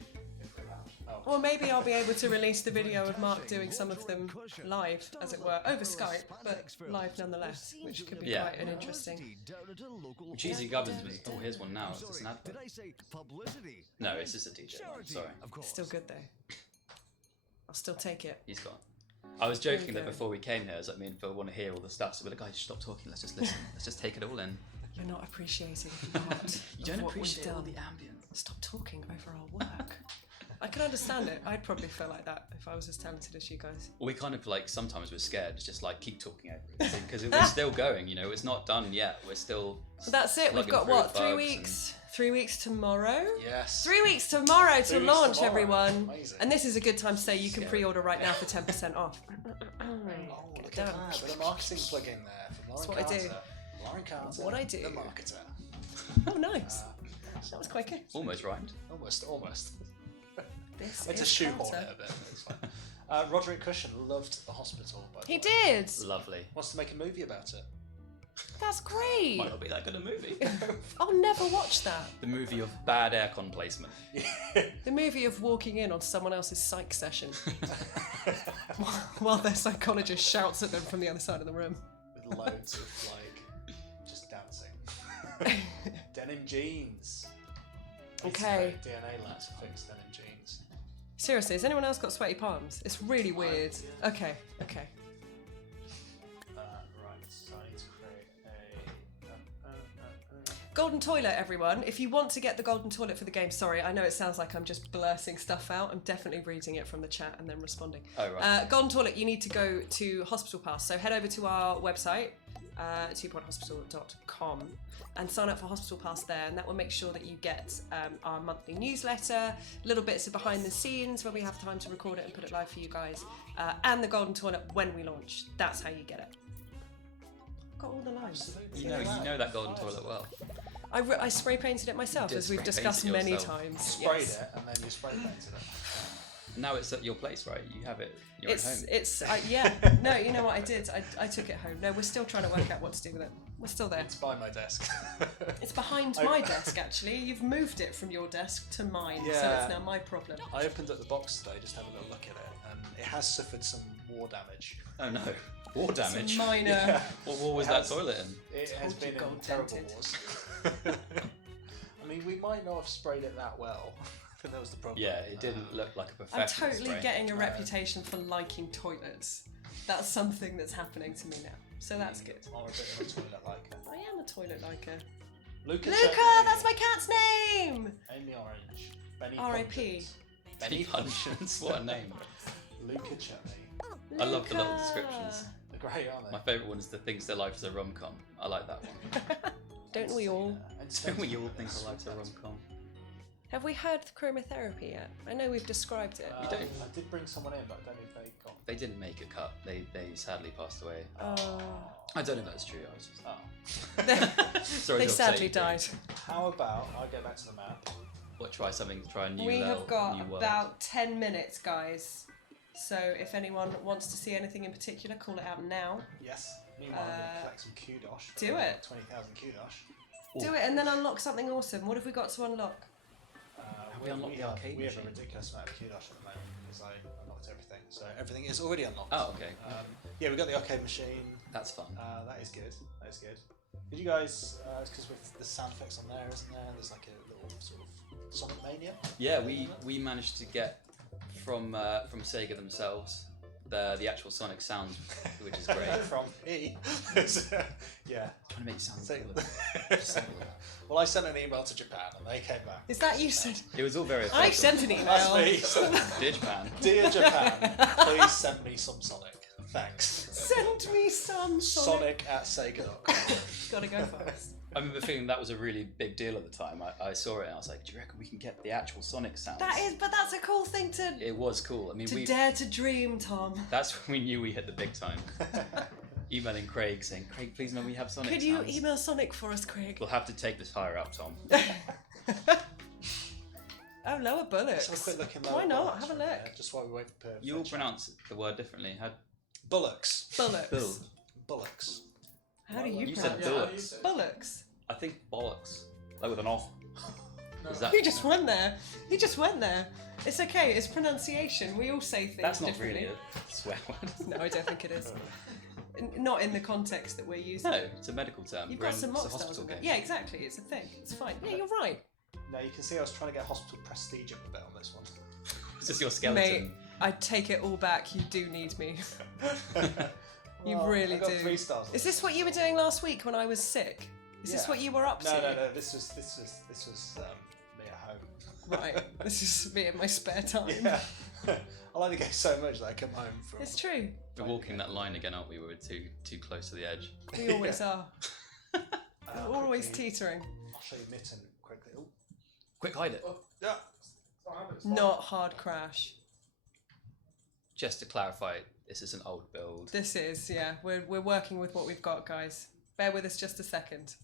we're allowed. Well, maybe I'll be able to release the video of Mark doing some of them live, as it were, over Skype, but live nonetheless, which could be Yeah. quite an interesting. Cheesy Gubbins was. Oh, here's one now. Is this an advert? Did I say publicity? No, it's just a DJ line. Sorry, Of course. Still good though. I'll still take it. he's gone. I was joking There that you go. before we came here, I was like, me and Phil want to hear all the stuff. So we're like, guys, stop talking. Let's just listen. Let's just take it all in. You're not appreciating the art You of don't what we've appreciate all done. the ambience. Stop talking over our work. I can understand it. I'd probably feel like that if I was as talented as you guys. We kind of like sometimes we're scared. It's just like keep talking over it because we're still going. It's not done yet. We're still. But that's it. We've slugging got through what? 3 bugs weeks. 3 weeks tomorrow. Yes. 3 weeks tomorrow to 3 weeks launch, tomorrow. everyone. Amazing. And this is a good time to say you can Scary. pre-order right now for 10% off. Oh, Get look it at done. that. Bit of marketing plug in there from Lauran That's what I do. Carter. Lauran Carter. What I do. The marketer. Oh, nice. That was quite good. Almost rhymed. Almost. This I had to is shoehorn Carter. it a bit. It's fine. Roderick Cushion loved The Hospital. By the He way. did. Lovely. Wants to make a movie about it. That's great. Might not be that good a movie. I'll never watch that. The movie of bad aircon placement. The movie of walking in on someone else's psych session while their psychologist shouts at them from the other side of the room. With loads of just dancing. Denim jeans. Okay. DNA labs to fix denim jeans. Seriously, has anyone else got sweaty palms? It's really weird. Okay. Right, so I need to create Golden toilet, everyone. If you want to get the golden toilet for the game, sorry, I know it sounds like I'm just blurting stuff out. I'm definitely reading it from the chat and then responding. Oh, right. Golden toilet, you need to go to Hospital Pass. So head over to our website, 2pointhospital.com, and sign up for Hospital Pass there, and that will make sure that you get our monthly newsletter, little bits of behind the scenes when we have time to record it and put it live for you guys, and the golden toilet when we launch. That's how you get it. Got all the lines. You know that golden toilet well. I spray painted it myself, You did as we've spray discussed paint it many yourself. times. Sprayed Yes. it and then you spray painted it. Now it's at your place, right? You have it. You're at home. Yeah. No, you know what I did? I took it home. No, we're still trying to work out what to do with it. We're still there. It's by my desk. It's behind my desk, actually. You've moved it from your desk to mine, so Yeah. it's now my problem. I opened up the box today, just having a look at it, and it has suffered some war damage. Oh no. War damage. Some minor. Yeah. What war was It that has- toilet in? It has Told you been in gold terrible tinted. wars. I mean, we might not have sprayed it that well. I think that was the problem. Yeah, it didn't look like a I'm professional totally spray. getting a reputation for liking toilets. That's something that's happening to me now. So that's good. I'm a bit of a toilet liker. I am a toilet liker. Luca, Luca, Chutney, that's my cat's name! Amy Orange, Benny R.I.P.. Pungent, Benny Punchins. What a name. Luca Chutney. I love the little Luca. descriptions. They're great, aren't My they? favourite one is the thinks their life is a rom-com. I like that one. Don't we all? And Don't we Spencer all think Willis. their life's a rom-com? Have we heard chromotherapy yet? I know we've described it. You don't. I did bring someone in, but I don't know if they got. They didn't make a cut. They sadly passed away. Oh. I don't know if that's true. I was just... Oh. Sorry They to sadly upset you. died. How about I go back to the map? What, try something, try a new We level, have got new world. about 10 minutes, guys. So if anyone wants to see anything in particular, call it out now. Yes. Meanwhile, I'm going to collect some kudosh. do it. 20,000 kudosh. Do it and then unlock something awesome. What have we got to unlock? we unlocked the arcade we have a machine? ridiculous amount of kudosh at the moment because I unlocked everything. So everything is already unlocked. Oh, okay. Yeah, we got the arcade machine. That's fun. That is good. That is good. Did you guys? Because with the sound effects on there, isn't there? There's like a little sort of Sonic Mania. Yeah, we managed to get from Sega themselves the actual Sonic sound, which is great. From me. Yeah. Trying to make it sound So- cooler. Well, I sent an email to Japan and they came back. Is that you said? It was all very I official. sent an email. That's me. Digipan. Dear Japan, please send me some Sonic. Thanks. Send me some Sonic. Sonic@sega.com. Gotta go fast. I remember feeling that was a really big deal at the time. I saw it and I was like, do you reckon we can get the actual Sonic sounds? But that's a cool thing to It was cool. I mean, we dare to dream, Tom. that's when we knew we hit the big time. Emailing Craig saying, Craig, please know we have Sonic Could sounds. you email Sonic for us, Craig? We'll have to take this higher up, Tom. Oh, lower bullocks. Let's have a quick look in Why lower not? bullocks Have a from there, look. just while we wait for You all pronounce the word differently. How, bullocks. Bullocks. Bill. Bullocks. How do you You said pronounce bullocks. it? Bullocks. I think bollocks. Like with an O. Is that? You just went there. You just went there. It's okay. It's pronunciation. We all say things That's not differently. really a swear word. No, I don't think it is. Not in the context that we're using. No, it's a medical term. You've We're got in- some it's a mock stars hospital in there. game. Yeah, exactly. It's a thing. It's fine. Yeah, you're right. Now you can see I was trying to get hospital prestige up a bit on this one. It's just your skeleton. Mate, I take it all back. You do need me. You Well, really I got do. 3 stars. Is this what you were doing last week when I was sick? Is this Yeah. what you were up to? No. This was me at home. Right. This is me in my spare time. Yeah. I like the game so much that I come home from. It's true. We're walking that line again, aren't we? We're too close to the edge. We always are. We're always quickly, teetering. I'll show you Mitten quickly. Oh, Quick, hide it. yeah. Not hard crash. Just to clarify, this is an old build. This is, yeah. We're working with what we've got, guys. Bear with us just a second.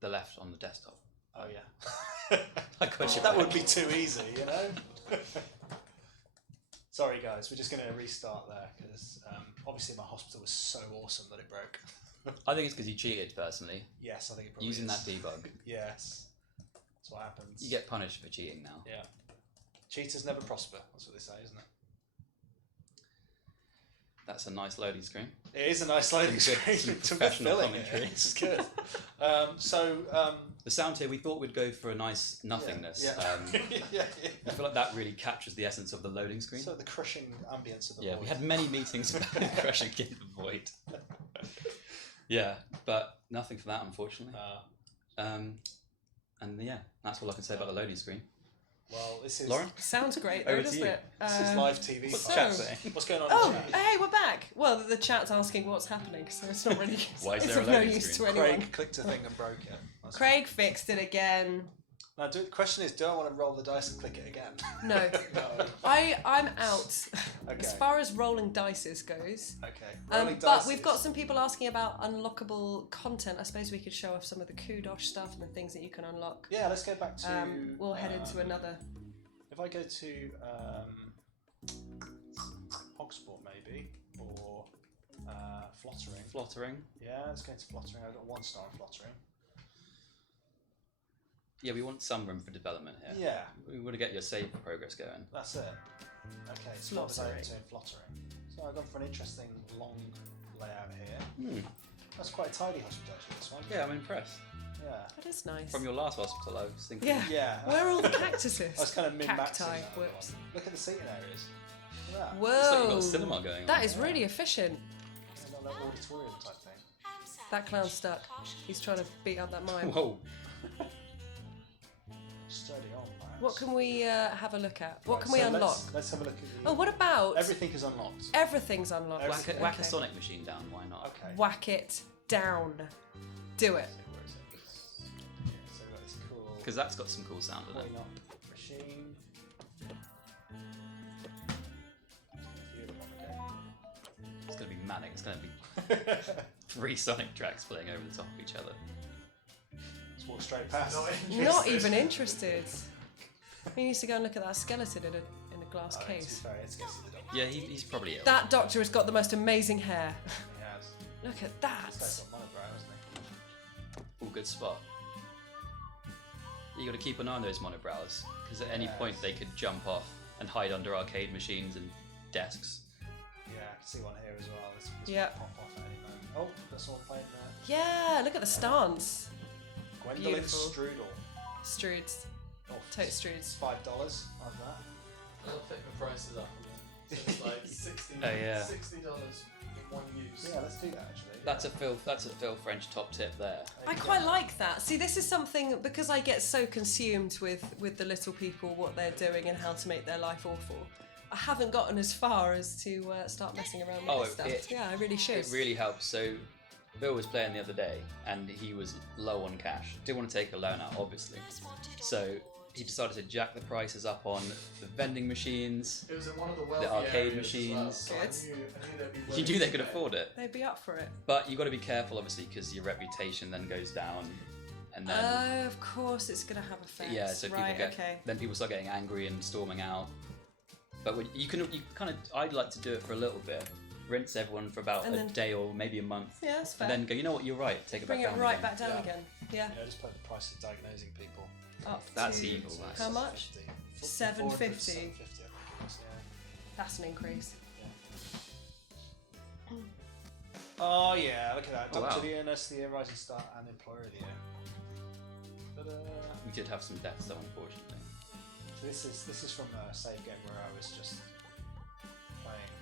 The left on the desktop. Oh yeah. I got you. That would be too easy, you know. Sorry guys, we're just going to restart there because obviously my hospital was so awesome that it broke. I think it's because you cheated personally. Yes, I think it probably Using is. that debug. Yes, that's what happens. You get punished for cheating now. Yeah. Cheaters never prosper. That's what they say, isn't it? That's a nice loading screen. It is a nice loading Some good- screen. some Some professional good filling. commentary. It's good. The sound here, we thought we'd go for a nice nothingness. Yeah. Yeah. I feel like that really captures the essence of the loading screen. So the crushing ambience of the Yeah, void. we had many meetings about crushing in the void. Yeah, but nothing for that, unfortunately. And yeah, that's all I can say about the loading screen. Well, this is Lauren? Sounds great, Over though, to doesn't you. it? This is live TV. What's So- chat saying? What's going on? Oh, in the chat? hey, we're back. Well, the chat's asking what's happening, so it's not really. Why is it's there a of no loading use screen? to anyone. Craig clicked a thing and broke it. That's Craig fixed it again. Now, the question is, do I want to roll the dice and click it again? No, No. I'm out. Okay. As far as rolling dices goes. Okay. Rolling But dice we've is- got some people asking about unlockable content. I suppose we could show off some of the Kudosh stuff and the things that you can unlock. Yeah, let's go back to. We'll head into another. If I go to Hogsport maybe, or Flottering. Flottering. Yeah, let's go into Flottering. I've got 1 star on Flottering. Yeah, we want some room for development here. Yeah, We want to get your save progress going. that's it. Okay, so what was I Flottering. into in Flottering? So I've gone for an interesting long layout here. Hmm. That's quite a tidy hospital actually, this one. Yeah, I'm impressed. Yeah. That is nice. From your last hospital, I was thinking. Yeah. Yeah. Where are all the cactuses? I was kind of min-maxing Cacti. that other Whoops. one. Look at the seating areas. Look at that. Whoa. Looks like you've got a cinema going on. That is really efficient. It's like a little auditorium type thing. That clown's stuck. He's trying to beat up that mime. Whoa. Sturdy on, man. What can we have a look at? What Right, can we so unlock? Let's have a look at the. Oh, what about Everything is unlocked. everything's unlocked? Everything. Whack, a, whack a Okay. Sonic machine down, why not? Okay. Whack it down. Do it. Where is it? Yeah, so we've got this cool. Because that's got some cool sound in it. Coin up machine. A few of them on the go. It's going to be manic. It's going to be 3 Sonic tracks playing over the top of each other. Let's walk straight past. Not even interested. We used to go and look at that skeleton in a glass Oh, case. Sorry, it's against the doctor. Yeah, he's probably ill. That doctor has got the most amazing hair. He has. Look at This that. guy's got monobrow, hasn't Ooh, good spot. You got to keep an eye on those monobrows, because at any Yes. point they could jump off and hide under arcade machines and desks. he? Yeah, I can see one here as well. This Yeah. pop off at any moment. Oh, got someone playing there. Yeah, look at the stance. Gwendolyn Beautiful. Strudel. Strudes. Oh, Tote it's Strudes. $5 on that. I'll pick the prices up again. So it's like $60, Oh, yeah. $60 in one use. Yeah, let's do that actually. That's a Phil French top tip there. There I you quite go. like that. See, this is something, because I get so consumed with the little people, what they're doing and how to make their life awful. I haven't gotten as far as to start messing around with Oh, this stuff. it- Yeah, I really should. It really helps. So, Bill was playing the other day, and he was low on cash. Didn't want to take a loan out, obviously. So he decided to jack the prices up on the vending machines. It was in one of the wealthy arcade areas as well, machines. so I knew they'd be You willing knew they to could pay. afford it, They'd be up for it. but you got to be careful, obviously, because your reputation then goes down, and then Oh, of course, it's going to have effects. yeah, so people right, get okay. then people start getting angry and storming out. But when, you kind of I'd like to do it for a little bit, rinse everyone for about And a then- day or maybe a month, Yeah, that's fair. and then go. You know what? You're right. Take it Bring back it down. right again. back down Yeah. again. Yeah. Yeah, just put the price of diagnosing people. Up That's to evil. So That's How much? $750. $750. $750, I think it is, That's an increase. yeah. Oh yeah, look at that. Oh, Doctor wow. of the Year, Nurse of the Year, Rising Star, and Employer of the Year. Ta-da. We did have some deaths, though, unfortunately. So this is from a save game where I was just playing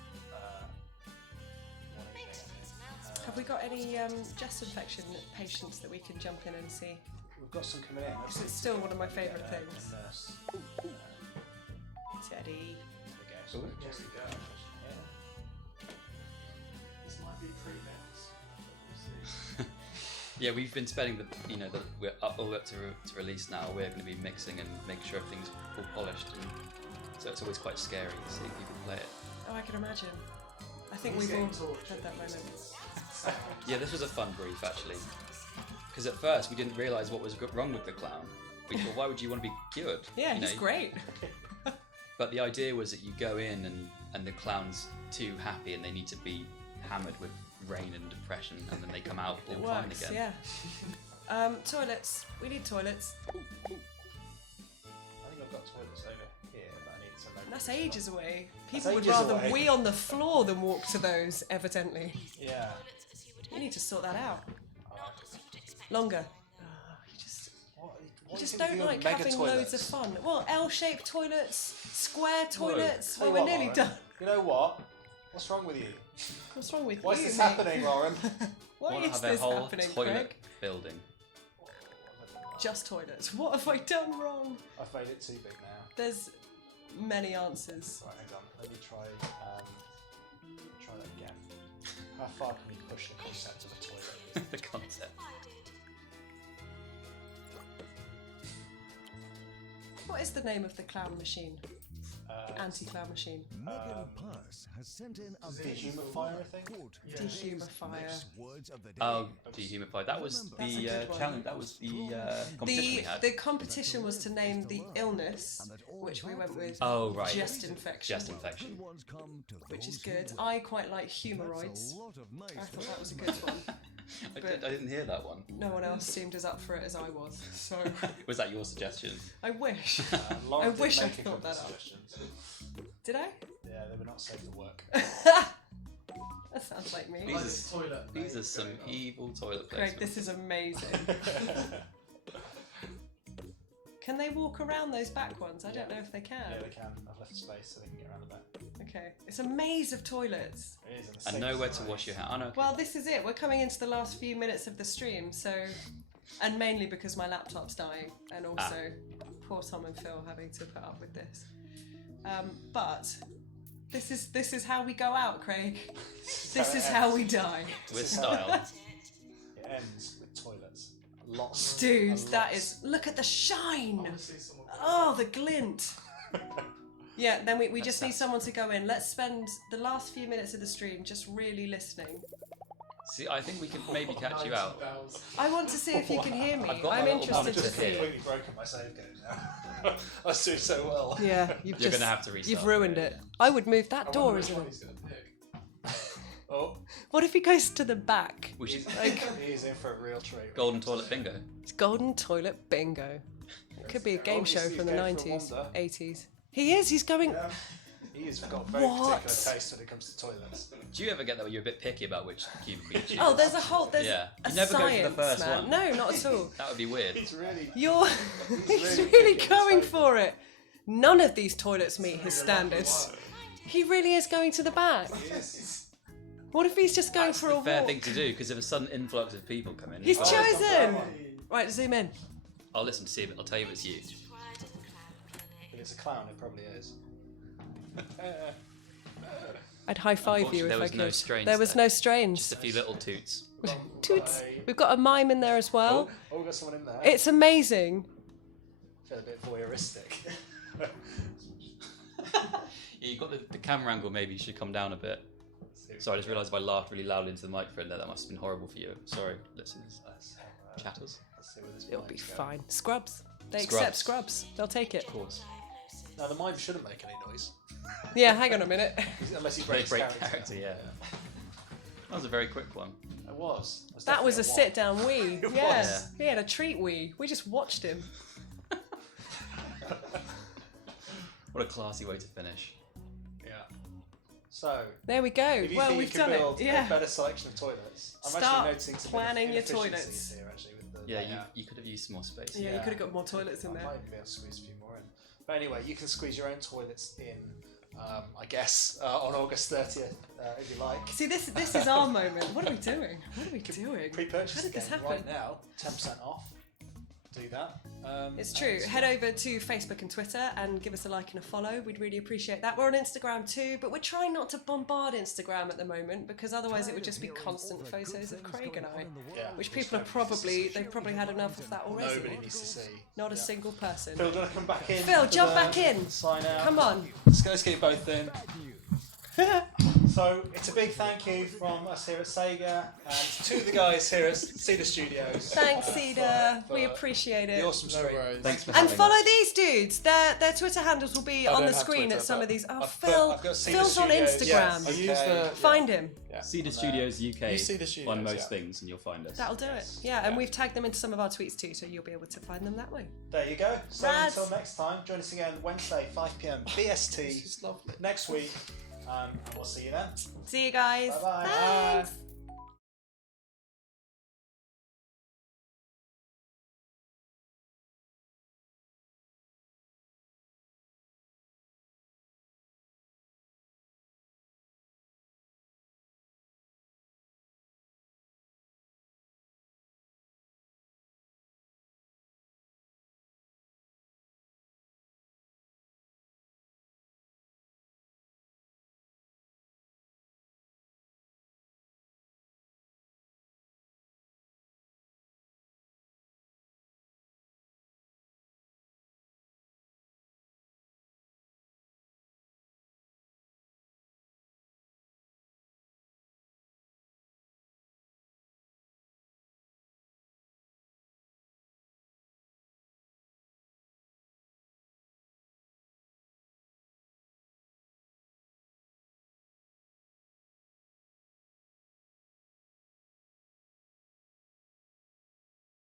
one evening, I think. Have we got any chest infection patients that we can jump in and see? We've got some coming in. Because it's still one of my favourite Yeah, things. a nurse. Teddy. There we go. So Ooh. just, There we go. yeah. This might be pre-mix. We'll see. Yeah, we've been spending we're all up to release now. We're going to be mixing and making sure everything's all polished, and so it's always quite scary to see people play it. Oh, I can imagine. I think He's we've all getting tortured. had that moment. Yeah, this was a fun brief actually, because at first we didn't realise what was wrong with the clown. We thought, why would you want to be cured? Yeah, You he's know? great. But the idea was that you go in and the clown's too happy and they need to be hammered with rain and depression, and then they come out all It fine works, again. yeah. Toilets. We need toilets. I think I've got toilets over here, but I need some. over That's here as well. ages away. People would ages rather away. wee on the floor than walk to those, evidently. Yeah. We need to sort that out. Alright. Longer. What You do just think don't of like mega having toilets? loads of fun. Well, L-shaped toilets, square toilets. Tell Well, you we're what, nearly Lauren, done. You know what? What's wrong with you? What's wrong with Why is you, this mate? happening, Lauren? Why Want to is have a this whole happening, toilet Craig? building. What have I just toilets. What have I done wrong? I've made it too big now. There's many answers. Right, hang on. Let me try that again. How far can we push the concept of a toilet? The concept. What is the name of the clown machine? Anti-clown machine. Megan Purse has sent in a dehumidifier, I think? Dehumidifier. Oh, dehumidifier. That was That's a the good one. challenge. That was the competition we had. The competition was to name the illness, which we went with. Oh, right. Chest infection. Chest infection. Which is good. I quite like humoroids. I thought that was a good one. I didn't hear that one. No one else seemed as up for it as I was, so Was that your suggestion? I wish. Lauren I did wish I make a thought couple that up. suggestions. Did I? Yeah, they were not safe for work. That sounds like me. These are some evil toilet Craig, placements. this is amazing. Can they walk around those back ones? I don't know if they can. Yeah, they can. I've left space so they can get around the back. Okay. It's a maze of toilets. It is. And nowhere to wash your hands. Oh, no. Okay. Well, this is it. We're coming into the last few minutes of the stream, so... And mainly because my laptop's dying, and also poor Tom and Phil having to put up with this. But this is how we go out, Craig. This is how we die. With style. It ends with toilets. Lots. Dude, that is... Look at the shine! Oh, the glint! Yeah, then we just need someone to go in. Let's spend the last few minutes of the stream just really listening. See, I think we could maybe catch you out. I want to see if you can hear me. I've got I'm my little interested monitor to Just see. here. completely broken my save game now. I was doing so well. Yeah, You're going to have to restart. You've ruined it. I would move that door, isn't it? Oh, What if he goes to the back? We should he's in for a real treat. golden toilet bingo. It's Golden Toilet Bingo. It could be a game show he's from the going for a 90s, wander. 80s. He is, he's going... Yeah. He's got very What? particular taste when it comes to toilets. Do you ever get that where you're a bit picky about which cubicle you choose? Oh, there's Yeah. a You never go for the science, first man. one. No, not at all. That would be weird. He's really. You're... he's really really picking going his for it. None of these toilets meet his standards. He really is going to the back. What if he's just going That's for the a fair walk? thing to do because if a sudden influx of people come in, He's I'll- chosen! Right, zoom in. I'll listen to see if I'll tell you if it's you. If it's a clown, it probably is. I'd high five you if Unfortunately, there I was could. no strains There was there. no strains. Just a few little toots. Toots. We've got a mime in there as well. Oh, we've got someone in there. It's amazing. I feel a bit voyeuristic. Yeah, you got the camera angle. Maybe should come down a bit. Sorry, I just realised if I laughed really loudly into the microphone there, that must have been horrible for you. Sorry, listeners, chatters. Let's see where this It'll be mime's going. fine. Scrubs. They Scrubs. accept scrubs. They'll take it. Of course. Now the mime shouldn't make any noise Yeah, hang on a minute. unless he Break breaks character, yeah. That was a very quick one. It was. That was a definitely sit-down wee. It Yes. He had a treat wee. We just watched him. What a classy way to finish. Yeah. So, There we go. if you Well, think we've you can done it. build a Yeah. better selection of toilets, I'm Start actually noticing some planning your inefficiencies toilets. here, actually, with the Yeah, layout. you could have used some more space. Yeah, you could have got more toilets in I there. might be able to squeeze a few more in. But anyway, you can squeeze your own toilets in, I guess, on August 30th, if you like. See, this is our moment. What are we doing? What are we doing? Pre-purchase How did this again happen? right now, 10% off. Do that. It's true. Head over to Facebook and Twitter and give us a like and a follow. We'd really appreciate that. We're on Instagram too, but we're trying not to bombard Instagram at the moment because otherwise it would just be constant photos of Craig and I, Yeah, which people are they've probably had enough of that already. Nobody needs to see. Not a single person. Phil, do you want to come back in? Phil, for jump the back in. Sign out. Come on. Let's get you both in. So it's a big thank you from us here at Sega and to the guys here at Cedar Studios. Thanks, Cedar. for We appreciate the it. awesome No stream. worries. Thanks for And having follow us. these dudes. Their Twitter handles will be I on don't the have screen Twitter, at some but of these. Oh, I've got Cedar Phil's on Studios, Instagram. yes, I use okay. the- Find him. Cedar Studios UK You see the studios, on most yeah. things, and you'll find us. That'll do it. Yeah, and we've tagged them into some of our tweets too, so you'll be able to find them that way. There you go. So Rad. until next time, join us again Wednesday, 5 p.m. BST It's lovely. next week, and we'll see you then. See you guys. Bye-bye. Thanks.